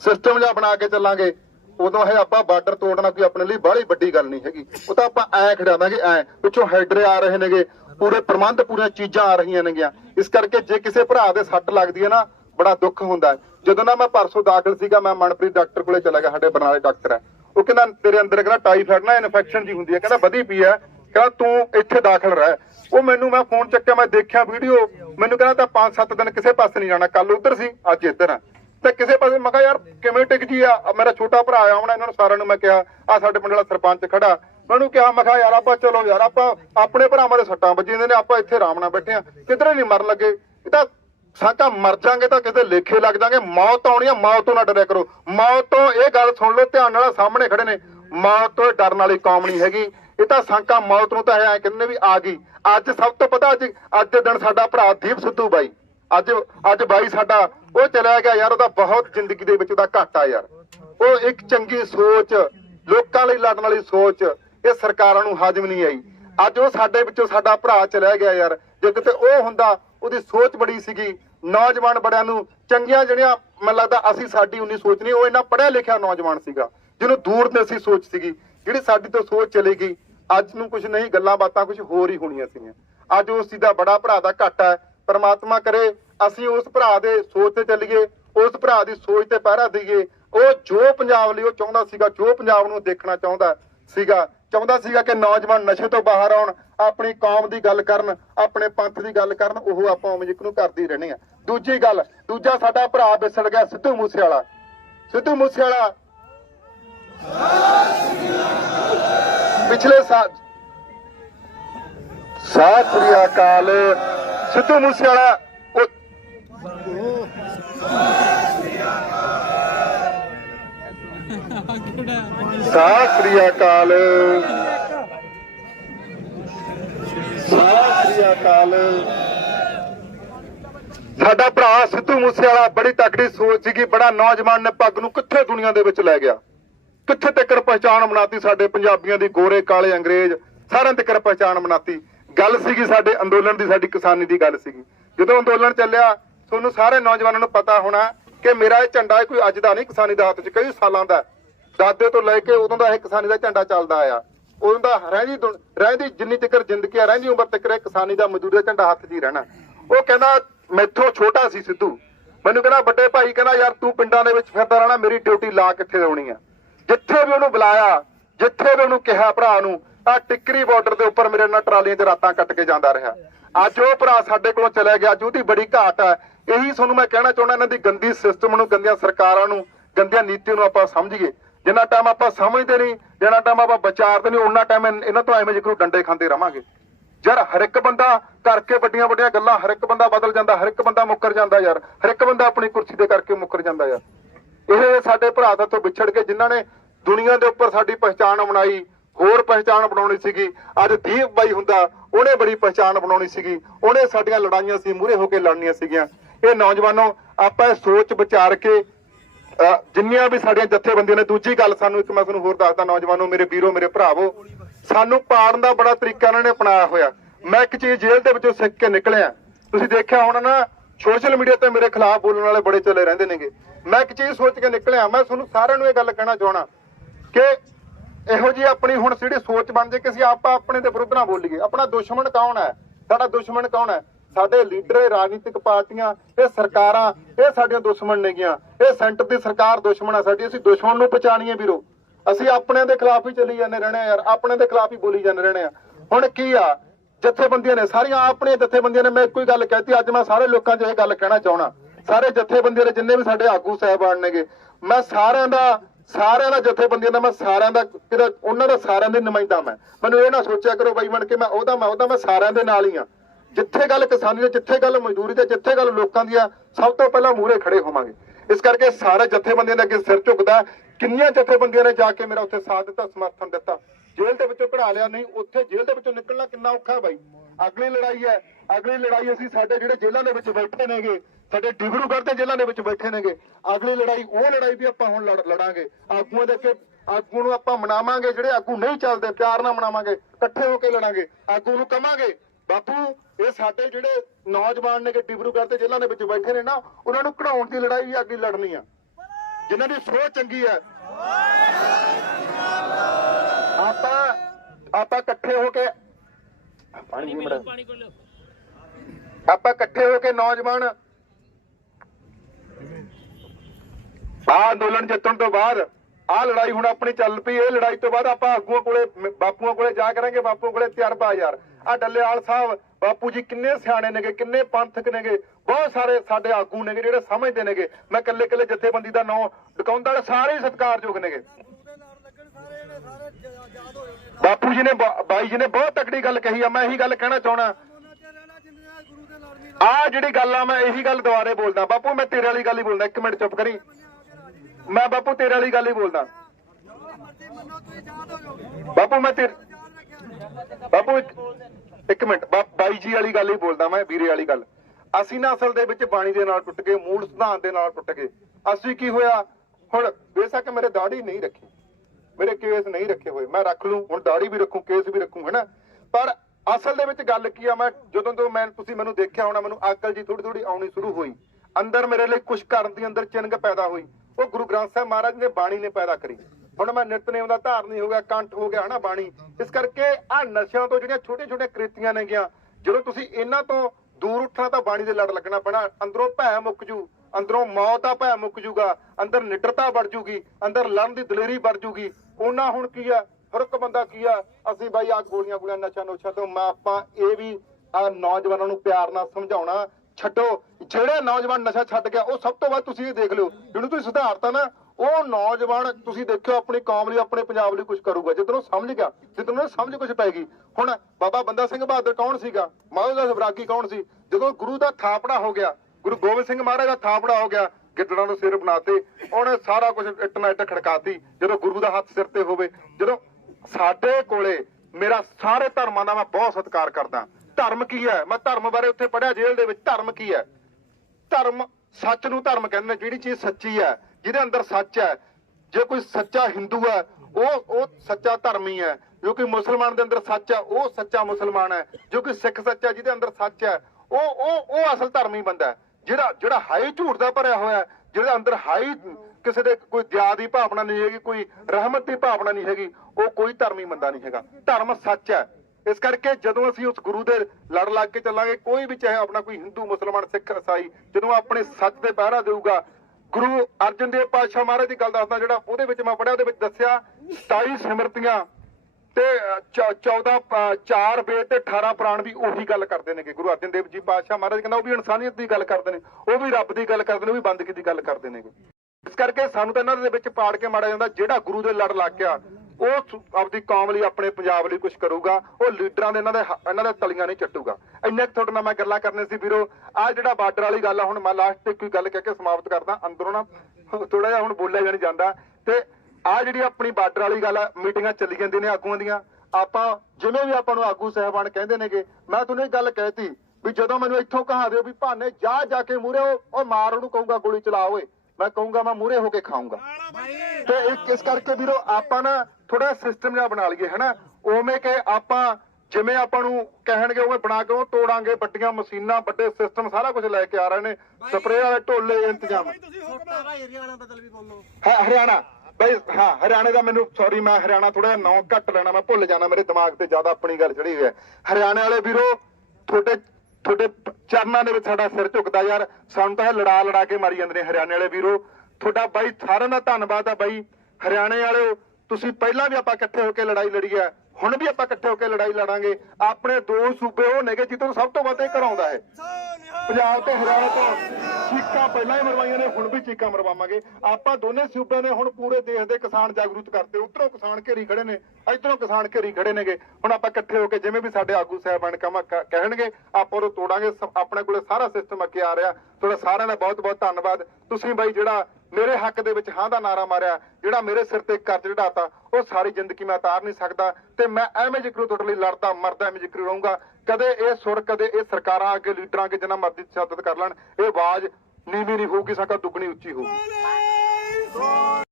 ਸਿਸਟਮ ਜਿਹਾ ਬਣਾ ਕੇ ਚੱਲਾਂਗੇ, ਉਦੋਂ ਇਹ ਆਪਾਂ ਬਾਰਡਰ ਤੋੜਨਾ ਕੋਈ ਆਪਣੇ ਲਈ ਬਾਹਲੀ ਵੱਡੀ ਗੱਲ ਨਹੀਂ ਹੈਗੀ। ਉਹ ਤਾਂ ਆਪਾਂ ਐ ਖੜਾਵਾਂਗੇ ਐ। ਪਿੱਛੋਂ ਹੈਡਰੇ ਆ ਰਹੇ ਨੇਗੇ, ਪੂਰੇ ਪ੍ਰਬੰਧ, ਪੂਰੀਆਂ ਚੀਜ਼ਾਂ ਆ ਰਹੀਆਂ ਨੇਗੀਆਂ। ਇਸ ਕਰਕੇ ਜੇ ਕਿਸੇ ਭਰਾ ਦੇ ਸੱਟ ਲੱਗਦੀ ਹੈ ਨਾ, ਬੜਾ ਦੁੱਖ ਹੁੰਦਾ। ਹੈ ਜਦੋਂ ਨਾ ਮੈਂ ਪਰਸੋਂ ਦਾਖਲ ਸੀਗਾ, ਮੈਂ ਮਨਪ੍ਰੀਤ ਡਾਕਟਰ ਕੋਲੇ ਚਲਾ ਗਿਆ, ਸਾਡੇ ਬਰਨਾਲੇ ਡਾਕਟਰ ਹੈ। ਉਹ ਕਹਿੰਦਾ ਤੇਰੇ ਅੰਦਰ ਕਹਿੰਦਾ ਟਾਈਫਾਇਡ ਨਾ ਇਨਫੈਕਸ਼ਨ ਜੀ ਹੁੰਦੀ ਹੈ, ਕਹਿੰਦਾ ਵਧੀ ਪਈ ਹੈ। ਕਹਿੰਦਾ ਤੂੰ ਇੱਥੇ ਦਾਖਲ ਰਹਿ। ਉਹ ਮੈਨੂੰ ਮੈਂ ਫੋਨ ਚੱਕਿਆ, ਮੈਂ ਦੇਖਿਆ ਵੀਡੀਓ ਮੈਨੂੰ ਕਹਿੰਦਾ ਤਾਂ 5-7 ਦਿਨ ਕਿਸੇ ਪਾਸੇ ਨਹੀਂ ਜਾਣਾ। ਕੱਲ ਉਧਰ ਸੀ, ਅੱਜ ਇੱਧਰ ਆ। ਤੇ ਕਿਸੇ ਪਾਸੇ ਮੈਂ ਕਿਹਾ, ਯਾਰ, ਕਿਵੇਂ ਟਿਕ ਜੀ ਆ? ਮੇਰਾ ਛੋਟਾ ਭਰਾ ਆ ਹੁਣ ਇਹਨਾਂ ਨੂੰ ਸਾਰਿਆਂ ਨੂੰ ਮੈਂ ਕਿਹਾ, ਆ ਸਾਡੇ ਪਿੰਡ ਵਾਲਾ ਸਰਪੰਚ ਖੜਾ। ਮੈਨੂੰ ਕਿਹਾ, ਮੈਂ ਕਿਹਾ, ਯਾਰ, ਆਪਾਂ ਚਲੋ ਯਾਰ, ਆਪਾਂ ਆਪਣੇ ਭਰਾਵਾਂ ਦੇ ਸੱਟਾਂ ਵੱਜੀਆਂ ਨੇ, ਆਪਾਂ ਇੱਥੇ ਆਰਾਮ ਨਾਲ ਬੈਠੇ ਆ। ਕਿਧਰੇ ਨਹੀਂ ਮਰਨ ਲੱਗੇ? ਇਹ ਤਾਂ ਸਾਕਾ ਮਰ ਜਾਾਂਗੇ ਤਾਂ ਕਿਤੇ ਲੇਖੇ ਲੱਗ ਜਾਾਂਗੇ। ਮੌਤ ਆਉਣੀ ਆ, ਮੌਤ ਤੋਂ ਨਾ ਡਰਿਆ ਕਰੋ। ਮੌਤ ਤੋਂ ਇਹ ਗੱਲ ਸੁਣ ਲਓ, ਧਿਆਨ ਨਾਲ ਸਾਹਮਣੇ ਖੜੇ ਨੇ। ਮੌਤ ਤੋਂ ਡਰਨ ਵਾਲੀ ਕੌਮ ਨਹੀਂ ਹੈਗੀ। ਇਹ ਤਾਂ ਸਾਕਾ ਮੌਤ ਨੂੰ ਤਾਂ ਐ ਕਹਿੰਦੇ ਨੇ ਵੀ ਆ ਗਈ। ਅੱਜ ਸਭ ਤੋਂ ਪਤਾ ਅੱਜ ਅੱਜ ਦੇ ਦਿਨ ਸਾਡਾ ਭਰਾ ਦੀਪ ਸਿੱਧੂ ਬਾਈ। ਅੱਜ ਅੱਜ ਬਾਈ ਸਾਡਾ, ਉਹ ਚਲਾ ਗਿਆ ਯਾਰ, ਉਹਦਾ ਬਹੁਤ ਜ਼ਿੰਦਗੀ ਦੇ ਵਿੱਚ ਉਹਦਾ ਘਾਟਾ ਯਾਰ। ਉਹ ਇੱਕ ਚੰਗੀ ਸੋਚ, ਲੋਕਾਂ ਲਈ ਲੜਨ ਵਾਲੀ ਸੋਚ, ਇਹ ਸਰਕਾਰਾਂ ਨੂੰ ਹਾਜ਼ਮ ਨਹੀਂ ਆਈ। ਅੱਜ ਉਹ ਸਾਡੇ ਵਿੱਚੋਂ ਸਾਡਾ ਭਰਾ ਚਲਾ ਗਿਆ ਯਾਰ। ਜੇ ਕਿਤੇ ਉਹ ਹੁੰਦਾ, ਉਹਦੀ ਸੋਚ ਬੜੀ ਸੀਗੀ। ਨੌਜਵਾਨ ਬੜਿਆਂ ਨੂੰ ਚੰਗੀਆਂ ਜਿਹੜੀਆਂ ਮੈਨੂੰ ਲੱਗਦਾ ਅਸੀਂ ਸਾਡੀ ਉਨੀ ਸੋਚ ਨਹੀਂ, ਉਹ ਇੰਨਾ ਪੜਿਆ ਲਿਖਿਆ ਨੌਜਵਾਨ ਸੀਗਾ, ਜਿਹਨੂੰ ਦੂਰ ਤੇ ਅਸੀਂ ਸੋਚ ਸੀਗੀ, ਜਿਹੜੀ ਸਾਡੀ ਤੋਂ ਸੋਚ ਚਲੀ ਗਈ, ਅੱਜ ਨੂੰ ਕੁਝ ਨਹੀਂ, ਗੱਲਾਂ ਬਾਤਾਂ ਕੁਝ ਹੋਰ ਹੀ ਹੋਣੀਆਂ ਸੀਗੀਆਂ। ਅੱਜ ਉਸ ਚੀਜ਼ ਦਾ ਬੜਾ ਭਰਾ ਦਾ ਘਾਟਾ ਹੈ, ਪਰਮਾਤਮਾ ਕਰੇ, ਅਸੀਂ ਉਸ ਭਰਾ ਦੇ ਸੋਚ ਤੇ ਚੱਲੀਏ, ਉਸ ਭਰਾ ਦੀ ਸੋਚ ਤੇ ਪਹਿਰਾ ਦਈਏ, ਉਹ ਜੋ ਪੰਜਾਬ ਲਈ ਉਹ ਚਾਹੁੰਦਾ ਸੀਗਾ, ਜੋ ਪੰਜਾਬ ਨੂੰ ਦੇਖਣਾ ਚਾਹੁੰਦਾ ਸੀਗਾ ਚਾਹੁੰਦਾ ਸੀਗਾ ਕਿ ਨੌਜਵਾਨ ਨਸ਼ੇ ਤੋਂ ਬਾਹਰ ਆਉਣ ਆਪਣੀ ਕੌਮ ਦੀ ਗੱਲ ਕਰਨ, ਆਪਣੇ ਪੰਥ ਦੀ ਗੱਲ ਕਰਨ, ਉਹ ਆਪਾਂ ਉਵੇਂ ਜਿੱਕ ਨੂੰ ਕਰਦੇ ਰਹਿਣੇ ਆ ਦੂਜੀ ਗੱਲ, ਦੂਜਾ ਸਾਡਾ ਭਰਾ ਵਿਸੜ ਗਿਆ ਸਿੱਧੂ ਮੂਸੇਵਾਲਾ। ਸਿੱਧੂ ਮੂਸੇਵਾਲਾ ਪਿਛਲੇ ਸਾਲ ਸਤਿ ਸ੍ਰੀ ਅਕਾਲ। ਸਿੱਧੂ ਮੂਸੇਵਾਲਾ ਉਹ ਸਤਿ ਸ੍ਰੀ ਅਕਾਲ। ਸਤਿ ਸ੍ਰੀ ਅਕਾਲ। ਸਾਡਾ ਭਰਾ ਸਿੱਧੂ ਮੂਸੇਵਾਲਾ ਬੜੀ ਤਕੜੀ ਸੋਚ ਸੀਗੀ, ਬੜਾ ਨੌਜਵਾਨ ਨੇ ਪੱਗ ਨੂੰ ਕਿੱਥੇ ਦੁਨੀਆ ਦੇ ਵਿੱਚ ਲੈ ਗਿਆ? ਕਿੱਥੇ ਤੱਕ ਪਹਿਚਾਣ ਬਣਾਤੀ ਸਾਡੇ ਪੰਜਾਬੀਆਂ ਦੀ? ਗੋਰੇ, ਕਾਲੇ, ਅੰਗਰੇਜ਼, ਸਾਰਿਆਂ ਤੱਕਰ ਪਹਿਚਾਣ ਬਣਾਤੀ ਗੱਲ ਸੀਗੀ ਸਾਡੇ ਅੰਦੋਲਨ ਦੀ, ਸਾਡੀ ਕਿਸਾਨੀ ਦੀ ਗੱਲ ਸੀਗੀ। ਜਦੋਂ ਅੰਦੋਲਨ ਚੱਲਿਆ, ਤੁਹਾਨੂੰ ਸਾਰੇ ਨੌਜਵਾਨਾਂ ਨੂੰ ਪਤਾ ਹੋਣਾ ਕਿ ਮੇਰਾ ਇਹ ਝੰਡਾ ਕੋਈ ਅੱਜ ਦਾ ਨਹੀਂ, ਕਿਸਾਨੀ ਦਾ ਹੱਥ 'ਚ ਕਈ ਸਾਲਾਂ ਦਾ ਦਾਦੇ ਤੋਂ ਲੈ ਕੇ ਉਦੋਂ ਦਾ ਇਹ ਕਿਸਾਨੀ ਦਾ ਝੰਡਾ ਚੱਲਦਾ ਆਇਆ। ਉਦੋਂ ਦਾ ਰਹਿੰਦੀ ਰਹਿੰਦੀ ਜਿੰਨੀ ਤੱਕ ਜ਼ਿੰਦਗੀ ਆ, ਰਹਿੰਦੀ ਉਮਰ ਤੱਕ ਇਹ ਕਿਸਾਨੀ ਦਾ ਮਜ਼ਦੂਰੀ ਦਾ ਝੰਡਾ ਹੱਥ 'ਚ ਹੀ ਰਹਿਣਾ। ਉਹ ਕਹਿੰਦਾ, ਮੈਥੋਂ ਛੋਟਾ ਸੀ ਸਿੱਧੂ। ਮੈਨੂੰ ਕਹਿੰਦਾ, ਵੱਡੇ ਭਾਈ ਕਹਿੰਦਾ, ਯਾਰ ਤੂੰ ਪਿੰਡਾਂ ਦੇ ਵਿੱਚ ਫਿਰਦਾ ਰਹਿਣਾ, ਮੇਰੀ ਡਿਊਟੀ ਲਾ ਕਿੱਥੇ ਲਾਉਣੀ ਆ? ਜਿੱਥੇ ਵੀ ਉਹਨੂੰ ਬੁਲਾਇਆ, ਜਿੱਥੇ ਵੀ ਉਹਨੂੰ ਕਿਹਾ ਭਰਾ ਨੂੰ, ਆ ਟਿੱਕਰੀ ਬਾਰਡਰ ਦੇ ਉੱਪਰ ਮੇਰੇ ਨਾਲ ਟਰਾਲੀਆਂ 'ਚ ਰਾਤਾਂ ਕੱਟ ਕੇ ਜਾਂਦਾ ਰਿਹਾ। ਅੱਜ ਉਹ ਭਰਾ ਸਾਡੇ ਕੋਲੋਂ ਚਲਾ ਗਿਆ, ਅੱਜ ਉਹਦੀ ਬੜੀ ਘਾਟ ਹੈ ਇਹੀ ਤੁਹਾਨੂੰ ਮੈਂ ਕਹਿਣਾ ਚਾਹੁੰਦਾ, ਇਹਨਾਂ ਦੀ ਗੰਦੀ ਸਿਸਟਮ ਨੂੰ, ਗੰਦੀਆਂ ਸਰਕਾਰਾਂ ਨੂੰ, ਗੰਦੀਆਂ ਨੀਤੀਆਂ ਨੂੰ ਆਪਾਂ ਸਮਝੀਏ। ਜਿੰਨਾ ਟਾਈਮ ਆਪਾਂ ਸਮਝਦੇ ਨਹੀਂ, ਜਿੰਨਾ ਟਾਈਮ ਆਪਾਂ ਵਿਚਾਰਦੇ ਨਹੀਂ ਉਹਨਾਂ ਟਾਈਮ ਇਹਨਾਂ ਤੋਂ ਐਵੇਂ ਜਿਕਰੂ ਡੰਡੇ ਖਾਂਦੇ ਰਵਾਂਗੇ ਯਾਰ, ਹਰ ਇੱਕ ਬੰਦਾ ਕਰਕੇ ਵੱਡੀਆਂ ਵੱਡੀਆਂ ਗੱਲਾਂ, ਹਰ ਇੱਕ ਬੰਦਾ ਬਦਲ ਜਾਂਦਾ, ਹਰ ਇੱਕ ਬੰਦਾ ਮੁੱਕਰ ਜਾਂਦਾ ਯਾਰ। ਹਰ ਇੱਕ ਬੰਦਾ ਆਪਣੀ ਕੁਰਸੀ ਦੇ ਕਰਕੇ ਮੁੱਕਰ ਜਾਂਦਾ ਯਾਰ। ਇਹ ਸਾਡੇ ਭਰਾ ਦਾ ਤੋਂ ਵਿਛੜ ਕੇ ਜਿਨ੍ਹਾਂ ਨੇ ਦੁਨੀਆ ਦੇ ਉੱਪਰ ਸਾਡੀ ਪਹਿਚਾਣ ਬਣਾਈ, ਹੋਰ ਪਹਿਚਾਣ ਬਣਾਉਣੀ ਸੀਗੀ। ਅੱਜ ਦੀਪ ਬਾਈ ਹੁੰਦਾ, ਉਹਨੇ ਬੜੀ ਪਹਿਚਾਣ ਬਣਾਉਣੀ ਸੀਗੀ। ਉਹਨੇ ਸਾਡੀਆਂ ਲੜਾਈਆਂ ਸੀ ਮੂਰੇ ਹੋ ਕੇ ਲੜਨੀਆਂ ਸੀਗੀਆਂ। ਇਹ ਨੌਜਵਾਨੋ, ਆਪਾਂ ਇਹ ਸੋਚ ਵਿਚਾਰ ਕੇ ਜਿੰਨੀਆਂ ਵੀ ਸਾਡੀਆਂ ਜਥੇਬੰਦੀਆਂ ਨੇ, ਦੂਜੀ ਗੱਲ ਸਾਨੂੰ ਇੱਕ ਮੈਂ ਤੁਹਾਨੂੰ ਹੋਰ ਦੱਸਦਾ, ਨੌਜਵਾਨੋ, ਮੇਰੇ ਵੀਰੋ, ਮੇਰੇ ਭਰਾਵੋ, ਸਾਨੂੰ ਪਾੜਨ ਦਾ ਬੜਾ ਤਰੀਕਾ ਇਹਨਾਂ ਨੇ ਅਪਣਾਇਆ ਹੋਇਆ। ਮੈਂ ਇੱਕ ਚੀਜ਼ ਜੇਲ੍ਹ ਦੇ ਵਿੱਚੋਂ ਸਿੱਖ ਕੇ ਨਿਕਲਿਆ। ਤੁਸੀਂ ਦੇਖਿਆ ਹੋਣਾ ਨਾ ਸੋਸ਼ਲ ਮੀਡੀਆ ਤੇ ਮੇਰੇ ਖਿਲਾਫ ਬੋਲਣ ਵਾਲੇ ਬੜੇ ਚਲੇ ਰਹਿੰਦੇ ਨੇਗੇ। ਮੈਂ ਇੱਕ ਚੀਜ਼ ਸੋਚ ਕੇ ਨਿਕਲਿਆ, ਮੈਂ ਤੁਹਾਨੂੰ ਸਾਰਿਆਂ ਨੂੰ ਇਹ ਗੱਲ ਕਹਿਣਾ ਚਾਹਣਾ ਕਿ ਇਹੋ ਜੀ ਆਪਣੀ ਹੁਣ ਜਿਹੜੀ ਸੋਚ ਬਣ ਜੇ ਕਿ ਅਸੀਂ ਆਪਾਂ ਆਪਣੇ ਦੇ ਵਿਰੁੱਧ ਨਾ ਬੋਲੀਏ। ਆਪਣਾ ਦੁਸ਼ਮਣ ਕੌਣ ਹੈ? ਸਾਡਾ ਦੁਸ਼ਮਣ ਕੌਣ ਹੈ? ਸਾਡੇ ਲੀਡਰ, ਇਹ ਰਾਜਨੀਤਿਕ ਪਾਰਟੀਆਂ, ਇਹ ਸਰਕਾਰਾਂ, ਇਹ ਸਾਡੀਆਂ ਦੁਸ਼ਮਣ ਨੇਗੀਆਂ ਇਹ ਸੈਂਟਰ ਦੀ ਸਰਕਾਰ ਦੁਸ਼ਮਣ ਆ ਸਾਡੀ, ਅਸੀਂ ਦੁਸ਼ਮਣ ਨੂੰ ਪਛਾਣੀਏ ਵੀਰੋ। ਅਸੀਂ ਆਪਣਿਆਂ ਦੇ ਖਿਲਾਫ ਹੀ ਚੱਲੀ ਜਾਂਦੇ ਰਹਿਣੇ ਯਾਰ ਆਪਣੇ ਦੇ ਖਿਲਾਫ ਹੀ ਬੋਲੀ ਜਾਂਦੇ ਰਹਿਣੇ ਆ ਹੁਣ ਕੀ ਆ, ਜਥੇਬੰਦੀਆਂ ਨੇ, ਸਾਰੀਆਂ ਆਪਣੀਆਂ ਜਥੇਬੰਦੀਆਂ ਨੇ, ਮੈਂ ਇੱਕੋ ਹੀ ਗੱਲ ਕਹਿਤੀ, ਅੱਜ ਮੈਂ ਸਾਰੇ ਲੋਕਾਂ 'ਚ ਇਹ ਗੱਲ ਕਹਿਣਾ ਚਾਹਣਾ ਸਾਰੇ ਜਥੇਬੰਦੀਆਂ ਦੇ ਜਿੰਨੇ ਵੀ ਸਾਡੇ ਆਗੂ ਸਾਹਿਬਾਨ ਨੇਗੇ, ਮੈਂ ਸਾਰਿਆਂ ਦਾ ਸਾਰਿਆਂ ਦਾ ਜਥੇਬੰਦੀਆਂ ਦਾ, ਮੈਂ ਸਾਰਿਆਂ ਦਾ ਕਿਹਦਾ ਉਹਨਾਂ ਦਾ ਸਾਰਿਆਂ ਦੇ ਨੁਮਾਇੰਦਾ ਮੈਂ। ਮੈਨੂੰ ਇਹ ਨਾ ਸੋਚਿਆ ਕਰੋ ਬਾਈ ਬਣ ਕੇ ਮੈਂ ਉਹਦਾ ਮੈਂ ਉਹਦਾ, ਮੈਂ ਸਾਰਿਆਂ ਦੇ ਨਾਲ ਹੀ ਆ ਜਿੱਥੇ ਗੱਲ ਕਿਸਾਨੀ ਦੀ, ਜਿੱਥੇ ਗੱਲ ਮਜ਼ਦੂਰੀ ਦੀ, ਜਿੱਥੇ ਗੱਲ ਲੋਕਾਂ ਦੀ ਆ, ਸਭ ਤੋਂ ਪਹਿਲਾਂ ਮੂਹਰੇ ਖੜੇ ਹੋਵਾਂਗੇ। ਇਸ ਕਰਕੇ ਸਾਰੇ ਜਥੇਬੰਦੀਆਂ ਦੇ ਅੱਗੇ ਸਿਰ ਝੁਕਦਾ ਕਿੰਨੀਆਂ ਜਥੇਬੰਦੀਆਂ ਨੇ ਜਾ ਕੇ ਮੇਰਾ ਉੱਥੇ ਸਾਥ ਦਿੱਤਾ, ਸਮਰਥਨ ਦਿੱਤਾ? ਜੇਲ੍ਹ ਦੇ ਵਿੱਚੋਂ ਕਢਾ ਲਿਆ? ਨਹੀਂ, ਉੱਥੇ ਜੇਲ੍ਹ ਦੇ ਵਿੱਚੋਂ ਨਿਕਲਣਾ ਕਿੰਨਾ ਔਖਾ ਹੈ ਬਾਈ? ਅਗਲੀ ਲੜਾਈ ਹੈ, ਅਗਲੀ ਲੜਾਈ ਅਸੀਂ ਸਾਡੇ ਜਿਹੜੇ ਜੇਲ੍ਹਾਂ ਦੇ ਵਿੱਚ ਬੈਠੇ ਨੇਗੇ, ਸਾਡੇ ਡਿਬਰੂਗੜ੍ਹ ਦੇ ਜੇਲ੍ਹਾਂ ਦੇ ਵਿੱਚ ਬੈਠੇ ਨੇਗੇ, ਅਗਲੀ ਲੜਾਈ, ਉਹ ਲੜਾਈ ਵੀ ਆਪਾਂ ਹੁਣ ਲੜ- ਲੜਾਂਗੇ। ਆਗੂਆਂ ਦੇ ਅੱਗੇ ਆਗੂ ਨੂੰ ਆਪਾਂ ਮਨਾਵਾਂਗੇ, ਜਿਹੜੇ ਆਗੂ ਨਹੀਂ ਚੱਲਦੇ, ਪਿਆਰ ਨਾਲ ਮਨਾਵਾਂਗੇ, ਇਕੱਠੇ ਹੋ ਕੇ ਲੜਾਂਗੇ। ਆਗੂ ਨੂੰ ਕਵਾਂਗੇ ਬਾਪੂ ਇਹ ਸਾਡੇ ਜਿਹੜੇ ਨੌਜਵਾਨ ਨੇਗੇ ਡਿਬਰੂਗੜ੍ਹ ਦੇ ਜੇਲ੍ਹਾਂ ਦੇ ਵਿੱਚ ਬੈਠੇ ਨੇ ਨਾ ਉਹਨਾਂ ਨੂੰ ਕਢਾਉਣ ਦੀ ਲੜਾਈ ਵੀ ਅੱਗੇ ਲੜਨੀ ਆ। ਜਿਨ੍ਹਾਂ ਦੀ ਸੋਚ ਚੰਗੀ ਹੈ। ਆਪਾਂ ਆਪਾਂ ਇਕੱਠੇ ਹੋ ਕੇ ਪਾਣੀ ਵੀ ਮੜਾ ਆਪਾਂ ਇਕੱਠੇ ਹੋ ਕੇ ਨੌਜਵਾਨ ਆਹ ਅੰਦੋਲਨ ਜਿੱਤਣ ਤੋਂ ਬਾਅਦ ਆਹ ਲੜਾਈ ਹੁਣ ਆਪਣੀ ਚੱਲ ਪਈ ਇਹ ਲੜਾਈ ਤੋਂ ਬਾਅਦ ਆਪਾਂ ਆਗੂਆਂ ਕੋਲੇ ਬਾਪੂਆਂ ਕੋਲੇ ਜਾ ਕਰਾਂਗੇ ਬਾਪੂ ਕੋਲੇ ਤਜਰਬਾ ਯਾਰ। ਆ ਡੱਲੇਵਾਲ ਸਾਹਿਬ, ਬਾਪੂ ਜੀ ਕਿੰਨੇ ਸਿਆਣੇ ਨੇਗੇ, ਕਿੰਨੇ ਪੰਥਕ ਨੇਗੇ, ਬਹੁਤ ਸਾਰੇ ਸਾਡੇ ਆਗੂ ਨੇਗੇ ਜਿਹੜੇ ਸਮਝਦੇ ਨੇਗੇ। ਮੈਂ ਕੱਲੇ ਕੱਲੇ ਜਥੇਬੰਦੀ ਦਾ ਨਾਂ ਡਕਾਉਂਦਾ ਵਾਲੇ ਸਾਰੇ ਸਤਿਕਾਰਯੋਗ ਨੇਗੇ। ਬਾਪੂ ਜੀ ਨੇ ਬਾਈ ਜੀ ਨੇ ਬਹੁਤ ਤਕੜੀ ਗੱਲ ਕਹੀ ਆ, ਮੈਂ ਇਹੀ ਗੱਲ ਕਹਿਣਾ ਚਾਹਣਾ ਆ ਜਿਹੜੀ ਗੱਲ ਆ, ਮੈਂ ਇਹੀ ਗੱਲ ਦੁਬਾਰੇ ਬੋਲਦਾ। ਬਾਪੂ, ਮੈਂ ਤੇਰੇ ਵਾਲੀ ਗੱਲ ਹੀ ਬੋਲਦਾ, ਇੱਕ ਮਿੰਟ ਚੁੱਪ ਕਰੀ। ਮੈਂ ਬਾਪੂ ਤੇਰੇ ਵਾਲੀ ਗੱਲ ਹੀ ਬੋਲਦਾ। ਬਾਪੂ, ਮੈਂ ਤੇਰੇ ਬਾਪੂ ਇੱਕ- ਮਿੰਟ, ਬਾ- ਬਾਈ ਜੀ ਵਾਲੀ ਗੱਲ ਹੀ ਬੋਲਦਾ ਮੈਂ, ਵੀਰੇ ਵਾਲੀ ਗੱਲ। ਅਸੀਂ ਨਾ ਅਸਲ ਦੇ ਵਿੱਚ ਬਾਣੀ ਦੇ ਨਾਲ ਟੁੱਟ ਗਏ, ਮੂਲ ਸਿਧਾਂਤ ਦੇ ਨਾਲ ਟੁੱਟ ਗਏ। ਅਸੀਂ ਕੀ ਹੋਇਆ? ਹੁਣ ਬੇਸ਼ੱਕ ਮੇਰੇ ਦਾੜੀ ਨਹੀਂ ਰੱਖੀ। ਮੇਰੇ ਕੇਸ ਨਹੀਂ ਰੱਖੇ ਹੋਏ। ਮੈਂ ਰੱਖ ਲੂੰ, ਹੁਣ ਦਾੜੀ ਵੀ ਰੱਖੂ, ਕੇਸ ਵੀ ਰੱਖੂ, ਹੈਨਾ? ਪਰ ਅਸਲ ਦੇ ਵਿੱਚ ਗੱਲ ਕੀ ਆ, ਮੈਂ ਜਦੋਂ ਤੋਂ ਮੈਂ ਤੁਸੀਂ ਮੈਨੂੰ ਦੇਖਿਆ ਹੋਣਾ, ਮੈਨੂੰ ਅਕਲ ਜੀ ਥੋੜੀ ਥੋੜੀ ਆਉਣੀ ਸ਼ੁਰੂ ਹੋਈ। ਅੰਦਰ ਮੇਰੇ ਲਈ ਕੁਝ ਕਰਨ ਦੀ ਅੰਦਰ ਚਿੰਗ ਪੈਦਾ ਹੋਈ। ਉਹ ਗੁਰੂ ਗ੍ਰੰਥ ਸਾਹਿਬ ਮਹਾਰਾਜ ਨੇ ਬਾਣੀ ਨੇ ਪੈਦਾ ਕਰੀ। ਹੁਣ ਮੈਂ ਨਿਤਨੇਮ ਦਾ ਧਾਰਨੀ ਹੋ ਗਿਆ, ਕੰਠ ਹੋ ਗਿਆ, ਹਨਾ ਬਾਣੀ। ਇਸ ਕਰਕੇ ਆ ਨਸ਼ਿਆਂ ਤੋਂ ਜਿਹੜੀਆਂ ਛੋਟੀਆਂ ਛੋਟੀਆਂ ਕ੍ਰਿਤੀਆਂ ਨੇਗੀਆਂ, ਜਦੋਂ ਤੁਸੀਂ ਇਹਨਾਂ ਤੋਂ ਦੂਰ ਉੱਠਣਾ ਤਾਂ ਬਾਣੀ ਦੇ ਲੜ ਲੱਗਣਾ ਪੈਣਾ। ਅੰਦਰੋਂ ਭੈ ਮੁੱਕ ਜੂ, ਅੰਦਰੋਂ ਮੌਤ ਦਾ ਭੈ ਮੁੱਕ ਜੂਗਾ, ਅੰਦਰ ਨਿਡਰਤਾ ਵੜ ਜੂਗੀ, ਅੰਦਰ ਲੜਨ ਦੀ ਦਲੇਰੀ ਵੜ ਜੂਗੀ। ਉਹਨਾਂ ਹੁਣ ਕੀ ਆ? ਹਰ ਇੱਕ ਬੰਦਾ ਕੀ ਆ? ਅਸੀਂ ਬਾਈ ਆ ਗੋਲੀਆਂ ਗੋਲੀਆਂ, ਨਸ਼ਾ ਨੁਸ਼ਾ ਤੋਂ ਮੈਂ ਆਪਾਂ ਇਹ ਵੀ ਆ ਨੌਜਵਾਨਾਂ ਨੂੰ ਪਿਆਰ ਨਾਲ ਸਮਝਾਉਣਾ। ਛੱਡੋ, ਜਿਹੜੇ ਨੌਜਵਾਨ ਨਸ਼ਾ ਛੱਡ ਗਿਆ, ਉਹ ਸਭ ਤੋਂ ਵੱਧ ਤੁਸੀਂ ਇਹ ਦੇਖ ਲਿਓ। ਜਿਹਨੂੰ ਤੁਸੀਂ ਸੁਧਾਰਤਾ ਨਾ ਉਹ ਨੌਜਵਾਨ ਤੁਸੀਂ ਦੇਖਿਓ ਆਪਣੀ ਕੌਮ ਲਈ, ਆਪਣੇ ਪੰਜਾਬ ਲਈ ਕੁਝ ਕਰੂਗਾ। ਜਦੋਂ ਸਮਝ ਗਿਆ, ਜਦੋਂ ਸਮਝ ਕੁਝ ਪੈ ਗਈ। ਹੁਣ ਬਾਬਾ ਬੰਦਾ ਸਿੰਘ ਬਹਾਦਰ ਕੌਣ ਸੀਗਾ? ਮਾਧੋ ਦਾ ਕੌਣ ਸੀ? ਜਦੋਂ ਗੁਰੂ ਦਾ ਥਾਪੜਾ ਹੋ ਗਿਆ, ਗੁਰੂ ਗੋਬਿੰਦ ਸਿੰਘ ਮਹਾਰਾਜ ਦਾ ਥਾਪੜਾ ਹੋ ਗਿਆ, ਗਿੱਦੜਾਂ ਨੂੰ ਸਿਰ ਬਣਾਤੇ, ਉਹਨੇ ਸਾਰਾ ਕੁਝ ਇੱਟ ਨਾਲ ਇੱਟ ਖੜਕਾਤੀ, ਜਦੋਂ ਗੁਰੂ ਦਾ ਹੱਥ ਸਿਰ ਤੇ ਹੋਵੇ, ਜਦੋਂ ਸਾਡੇ ਕੋਲੇ ਮੇਰਾ ਸਾਰੇ ਧਰਮਾਂ ਦਾ ਮੈਂ ਬਹੁਤ ਸਤਿਕਾਰ ਕਰਦਾ। ਧਰਮ ਕੀ ਹੈ? ਮੈਂ ਧਰਮ ਬਾਰੇ ਉੱਥੇ ਪੜਿਆ ਜੇਲ੍ਹ ਦੇ ਵਿੱਚ, ਧਰਮ ਕੀ ਹੈ? ਧਰਮ ਸੱਚ ਨੂੰ ਧਰਮ ਕਹਿੰਦੇ ਨੇ, ਜਿਹੜੀ ਚੀਜ਼ ਸੱਚੀ ਹੈ ਜਿਹਦੇ ਅੰਦਰ ਸੱਚ ਹੈ, ਜੇ ਕੋਈ ਸੱਚਾ ਹਿੰਦੂ ਹੈ, ਉਹ ਉਹ ਸੱਚਾ ਧਰਮੀ ਹੈ, ਜੋ ਕਿ ਮੁਸਲਮਾਨ ਦੇ ਅੰਦਰ ਸੱਚ ਹੈ, ਉਹ ਸੱਚਾ ਮੁਸਲਮਾਨ ਹੈ, ਜੋ ਕਿ ਸਿੱਖ ਸੱਚਾ ਜਿਹਦੇ ਅੰਦਰ ਸੱਚ ਹੈ, ਉਹ ਉਹ ਉਹ ਅਸਲ ਧਰਮੀ ਬੰਦਾ ਜਿਹੜਾ ਜਿਹੜਾ ਹਾਈ ਝੂਠ ਦਾ ਭਰਿਆ ਹੋਇਆ ਜਿਹਦੇ ਅੰਦਰ ਹਾਈ ਕਿਸੇ ਦੇ ਕੋਈ ਦਇਆ ਦੀ ਭਾਵਨਾ ਨਹੀਂ ਹੈਗੀ, ਕੋਈ ਰਹਿਮਤ ਦੀ ਭਾਵਨਾ ਨਹੀਂ ਹੈਗੀ, ਉਹ ਕੋਈ ਧਰਮੀ ਬੰਦਾ ਨਹੀਂ ਹੈਗਾ। ਧਰਮ ਸੱਚ ਹੈ। ਇਸ ਕਰਕੇ ਜਦੋਂ ਅਸੀਂ ਉਸ ਗੁਰੂ ਦੇ ਲੜ ਲੱਗ ਕੇ ਚੱਲਾਂਗੇ, ਕੋਈ ਵੀ ਚਾਹੇ ਆਪਣਾ ਕੋਈ ਹਿੰਦੂ, ਮੁਸਲਮਾਨ, ਸਿੱਖ, ਇਸਾਈ, ਜਦੋਂ ਆਪਣੇ ਸੱਚ ਦੇ ਪਹਿਰਾ ਦੇਊਗਾ ਗੁਰੂ ਅਰਜਨ ਦੇਵ ਪਾਤਸ਼ਾਹ ਮਹਾਰਾਜ ਦੀ ਗੱਲ ਦੱਸਦਾ ਜਿਹੜਾ ਉਹਦੇ ਵਿੱਚ ਮੈਂ ਪੜਿਆ ਉਹਦੇ ਵਿੱਚ ਦੱਸਿਆ 27 ਸਿਮਰਤੀਆਂ ਤੇ ਅ, ਚ- 14 ਪ- ਚਾਰ ਵੇਦ ਤੇ 18 ਪ੍ਰਾਣ ਵੀ ਉਹੀ ਗੱਲ ਕਰਦੇ ਨੇਗੇ। ਗੁਰੂ ਅਰਜਨ ਦੇਵ ਜੀ ਪਾਤਸ਼ਾਹ ਮਹਾਰਾਜ ਕਹਿੰਦਾ ਉਹ ਵੀ ਇਨਸਾਨੀਅਤ ਦੀ ਗੱਲ ਕਰਦੇ ਨੇ ਉਹ ਵੀ ਰੱਬ ਦੀ ਗੱਲ ਕਰਦੇ ਨੇ ਉਹ ਵੀ ਬੰਦਗੀ ਦੀ ਗੱਲ ਕਰਦੇ ਨੇਗੇ। ਇਸ ਕਰਕੇ ਸਾਨੂੰ ਤਾਂ ਇਹਨਾਂ ਦੇ ਵਿੱਚ ਪਾੜ ਕੇ ਮਾਰਿਆ ਜਾਂਦਾ ਜਿਹੜਾ ਗੁਰੂ ਦੇ ਲੜ ਲੱਗ ਗਿਆ ਉਹ ਆਪਦੀ ਕੌਮ ਲਈ ਆਪਣੇ ਪੰਜਾਬ ਲਈ ਕੁਝ ਕਰੂਗਾ ਉਹ ਲੀਡਰਾਂ ਦੇ ਇਹਨਾਂ ਦੇ ਇਹਨਾਂ ਦੇ ਤਲੀਆਂ ਨਹੀਂ ਚੱਟੂਗਾ। ਇੰਨੇ ਕੁ ਤੁਹਾਡੇ ਨਾਲ ਮੈਂ ਗੱਲਾਂ ਕਰਨੇ ਸੀ ਵੀਰੋ। ਆ ਜਿਹੜਾ ਬਾਰਡਰ ਵਾਲੀ ਗੱਲ ਆ ਹੁਣ ਮੈਂ ਲਾਸਟ ਤੇ ਕੋਈ ਗੱਲ ਕਹਿ ਕੇ ਸਮਾਪਤ ਕਰਦਾ। ਅੰਦਰੋਂ ਨਾ ਥੋੜਾ ਜਿਹਾ ਹੁਣ ਬੋਲਿਆ ਜਾਣੀ ਜਾਂਦਾ। ਤੇ ਆ ਜਿਹੜੀ ਆਪਣੀ ਬਾਰਡਰ ਵਾਲੀ ਗੱਲ ਆ ਮੀਟਿੰਗਾਂ ਚੱਲੀ ਜਾਂਦੀਆਂ ਨੇ ਆਗੂਆਂ ਦੀਆਂ। ਆਪਾਂ ਜਿਵੇਂ ਵੀ ਆਪਾਂ ਨੂੰ ਆਗੂ ਸਹਿਬਾਨ ਕਹਿੰਦੇ ਨੇਗੇ ਮੈਂ ਤੁਹਾਨੂੰ ਇਹ ਗੱਲ ਕਹਿਤੀ ਵੀ ਜਦੋਂ ਮੈਨੂੰ ਇੱਥੋਂ ਕਹਾ ਦਿਓ ਵੀ ਭਾਨੇ ਜਾ ਜਾ ਕੇ ਮੂਰੇ ਉਹ ਮਾਰ ਉਹਨੂੰ ਕਹੂੰਗਾ ਗੋਲੀ ਚਲਾ ਓਏ। ਮੈਂ ਕਹੂੰਗਾ ਮੈਂ ਮੂਰੇ ਹੋ ਕੇ ਖਾਊਂਗਾ। ਤੇ ਇਸ ਕਰਕੇ ਵੀਰੋ ਆਪਾਂ ਨਾ ਥੋੜਾ ਸਿਸਟਮ ਜਿਹਾ ਬਣਾ ਲਈਏ ਹਨਾ? ਉਵੇਂ ਕਿ ਆਪਾਂ ਜਿਵੇਂ ਆਪਾਂ ਨੂੰ ਕਹਿਣਗੇ ਉਵੇਂ ਬਣਾ ਕੇ ਉਹ ਤੋੜਾਂਗੇ ਵੱਡੀਆਂ ਮਸ਼ੀਨਾਂ ਵੱਡੇ ਸਿਸਟਮ ਸਾਰਾ ਕੁਝ ਲੈ ਕੇ ਆ ਰਹੇ ਨੇ। ਸਪਰੇਅ ਵਾਲੇ ਢੋਲੇ ਇੰਤਜ਼ਾਮ। ਹਰਿਆਣਾ। ਬਈ ਹਾਂ ਹਰਿਆਣੇ ਦਾ ਮੈਨੂੰ ਸੌਰੀ ਮੈਂ ਹਰਿਆਣਾ ਥੋੜਾ ਜਿਹਾ ਨਾਂ ਘੱਟ ਲੈਣਾ ਮੈਂ ਭੁੱਲ ਜਾਣਾ ਮੇਰੇ ਦਿਮਾਗ ਤੇ ਜ਼ਿਆਦਾ ਆਪਣੀ ਗੱਲ ਚੜੀ ਹੋਈ ਹੈ। ਹਰਿਆਣੇ ਵਾਲੇ ਵੀਰੋ ਤੁਹਾਡੇ ਤੁਹਾਡੇ ਚਰਨਾਂ ਦੇ ਵਿੱਚ ਸਾਡਾ ਸਿਰ ਝੁਕਦਾ ਯਾਰ। ਸਾਨੂੰ ਤਾਂ ਲੜਾ ਲੜਾ ਕੇ ਮਾਰੀ ਜਾਂਦੇ ਨੇ ਹਰਿਆਣੇ ਵਾਲੇ ਵੀਰੋ। ਤੁਹਾਡਾ ਬਾਈ ਸਾਰਿਆਂ ਦਾ ਧੰਨਵਾਦ ਆ ਬਾਈ। ਹਰਿਆਣੇ ਵਾਲਿਓ ਤੁਸੀਂ ਪਹਿਲਾਂ ਵੀ ਆਪਾਂ ਇਕੱਠੇ ਹੋ ਕੇ ਲੜਾਈ ਲੜੀ ਹੈ, ਹੁਣ ਵੀ ਆਪਾਂ ਇਕੱਠੇ ਹੋ ਕੇ ਲੜਾਈ ਲੜਾਂਗੇ। ਆਪਣੇ ਦੋ ਸੂਬੇ ਉਹ ਨੇਗੇ ਜਿੱਥੋਂ ਸਭ ਤੋਂ ਵੱਧ ਇਹ ਕਰਾਉਂਦਾ ਹੈ। ਪੰਜਾਬ ਤੇ ਹਰਿਆਣਾ ਤੋਂ ਚੀਕਾਂ ਪਹਿਲਾਂ ਹੀ ਮਰਵਾਈਆਂ ਨੇ, ਹੁਣ ਵੀ ਚੀਕਾਂ ਮਰਵਾਵਾਂਗੇ। ਆਪਾਂ ਦੋਨੇ ਸੂਬਿਆਂ ਨੇ ਹੁਣ ਪੂਰੇ ਦੇਸ਼ ਦੇ ਕਿਸਾਨ ਜਾਗਰੂਕ ਕਰਤੇ। ਉਧਰੋਂ ਕਿਸਾਨ ਘੇਰੀ ਖੜੇ ਨੇ, ਇਧਰੋਂ ਕਿਸਾਨ ਘੇਰੀ ਖੜੇ ਨੇਗੇ। ਹੁਣ ਆਪਾਂ ਇਕੱਠੇ ਹੋ ਕੇ ਜਿਵੇਂ ਵੀ ਸਾਡੇ ਆਗੂ ਸਾਹਿਬਾਨ ਕਮਾ ਕਹਿਣਗੇ, ਆਪਾਂ ਉਹ ਤੋੜਾਂਗੇ। ਆਪਣੇ ਕੋਲੇ ਸਾਰਾ ਸਿਸਟਮ ਅੱਗੇ ਆ ਰਿਹਾ। ਤੁਹਾਡਾ ਸਾਰਿਆਂ ਦਾ ਬਹੁਤ ਬਹੁਤ ਧੰਨਵਾਦ। ਤੁਸੀਂ ਬਾਈ ਜਿਹੜਾ ਮੇਰੇ ਹੱਕ ਦੇ ਵਿੱਚ ਹਾਂ ਦਾ ਨਾਰਾ ਮਾਰਿਆ, ਜਿਹੜਾ ਮੇਰੇ ਸਿਰ ਤੇ ਕਰਜ਼ ਚੜਾਤਾ ਉਹ ਸਾਰੀ ਜ਼ਿੰਦਗੀ ਮੈਂ ਉਤਾਰ ਨਹੀਂ ਸਕਦਾ ਤੇ ਮੈਂ ਐਵੇਂ ਜ਼ਿਕਰੂ ਤੁਹਾਡੇ ਲਈ ਲੜਦਾ, ਮਰਦਾ, ਐਵੇਂ ਜ਼ਿਕਰੂ ਰਹੂੰਗਾ। ਕਦੇ ਇਹ ਸੁਰ, ਕਦੇ ਇਹ ਸਰਕਾਰਾਂ ਅੱਗੇ, ਲੀਡਰਾਂ ਅੱਗੇ ਜਿੰਨਾ ਮਰਜ਼ੀ ਤਸ਼ੱਦਦ ਕਰ ਲੈਣ, ਇਹ ਆਵਾਜ਼ ਨੀਵੀਂ ਨਹੀਂ ਹੋਊਗੀ, ਸਾਡਾ ਦੁੱਗਣੀ ਉੱਚੀ ਹੋਊਗੀ।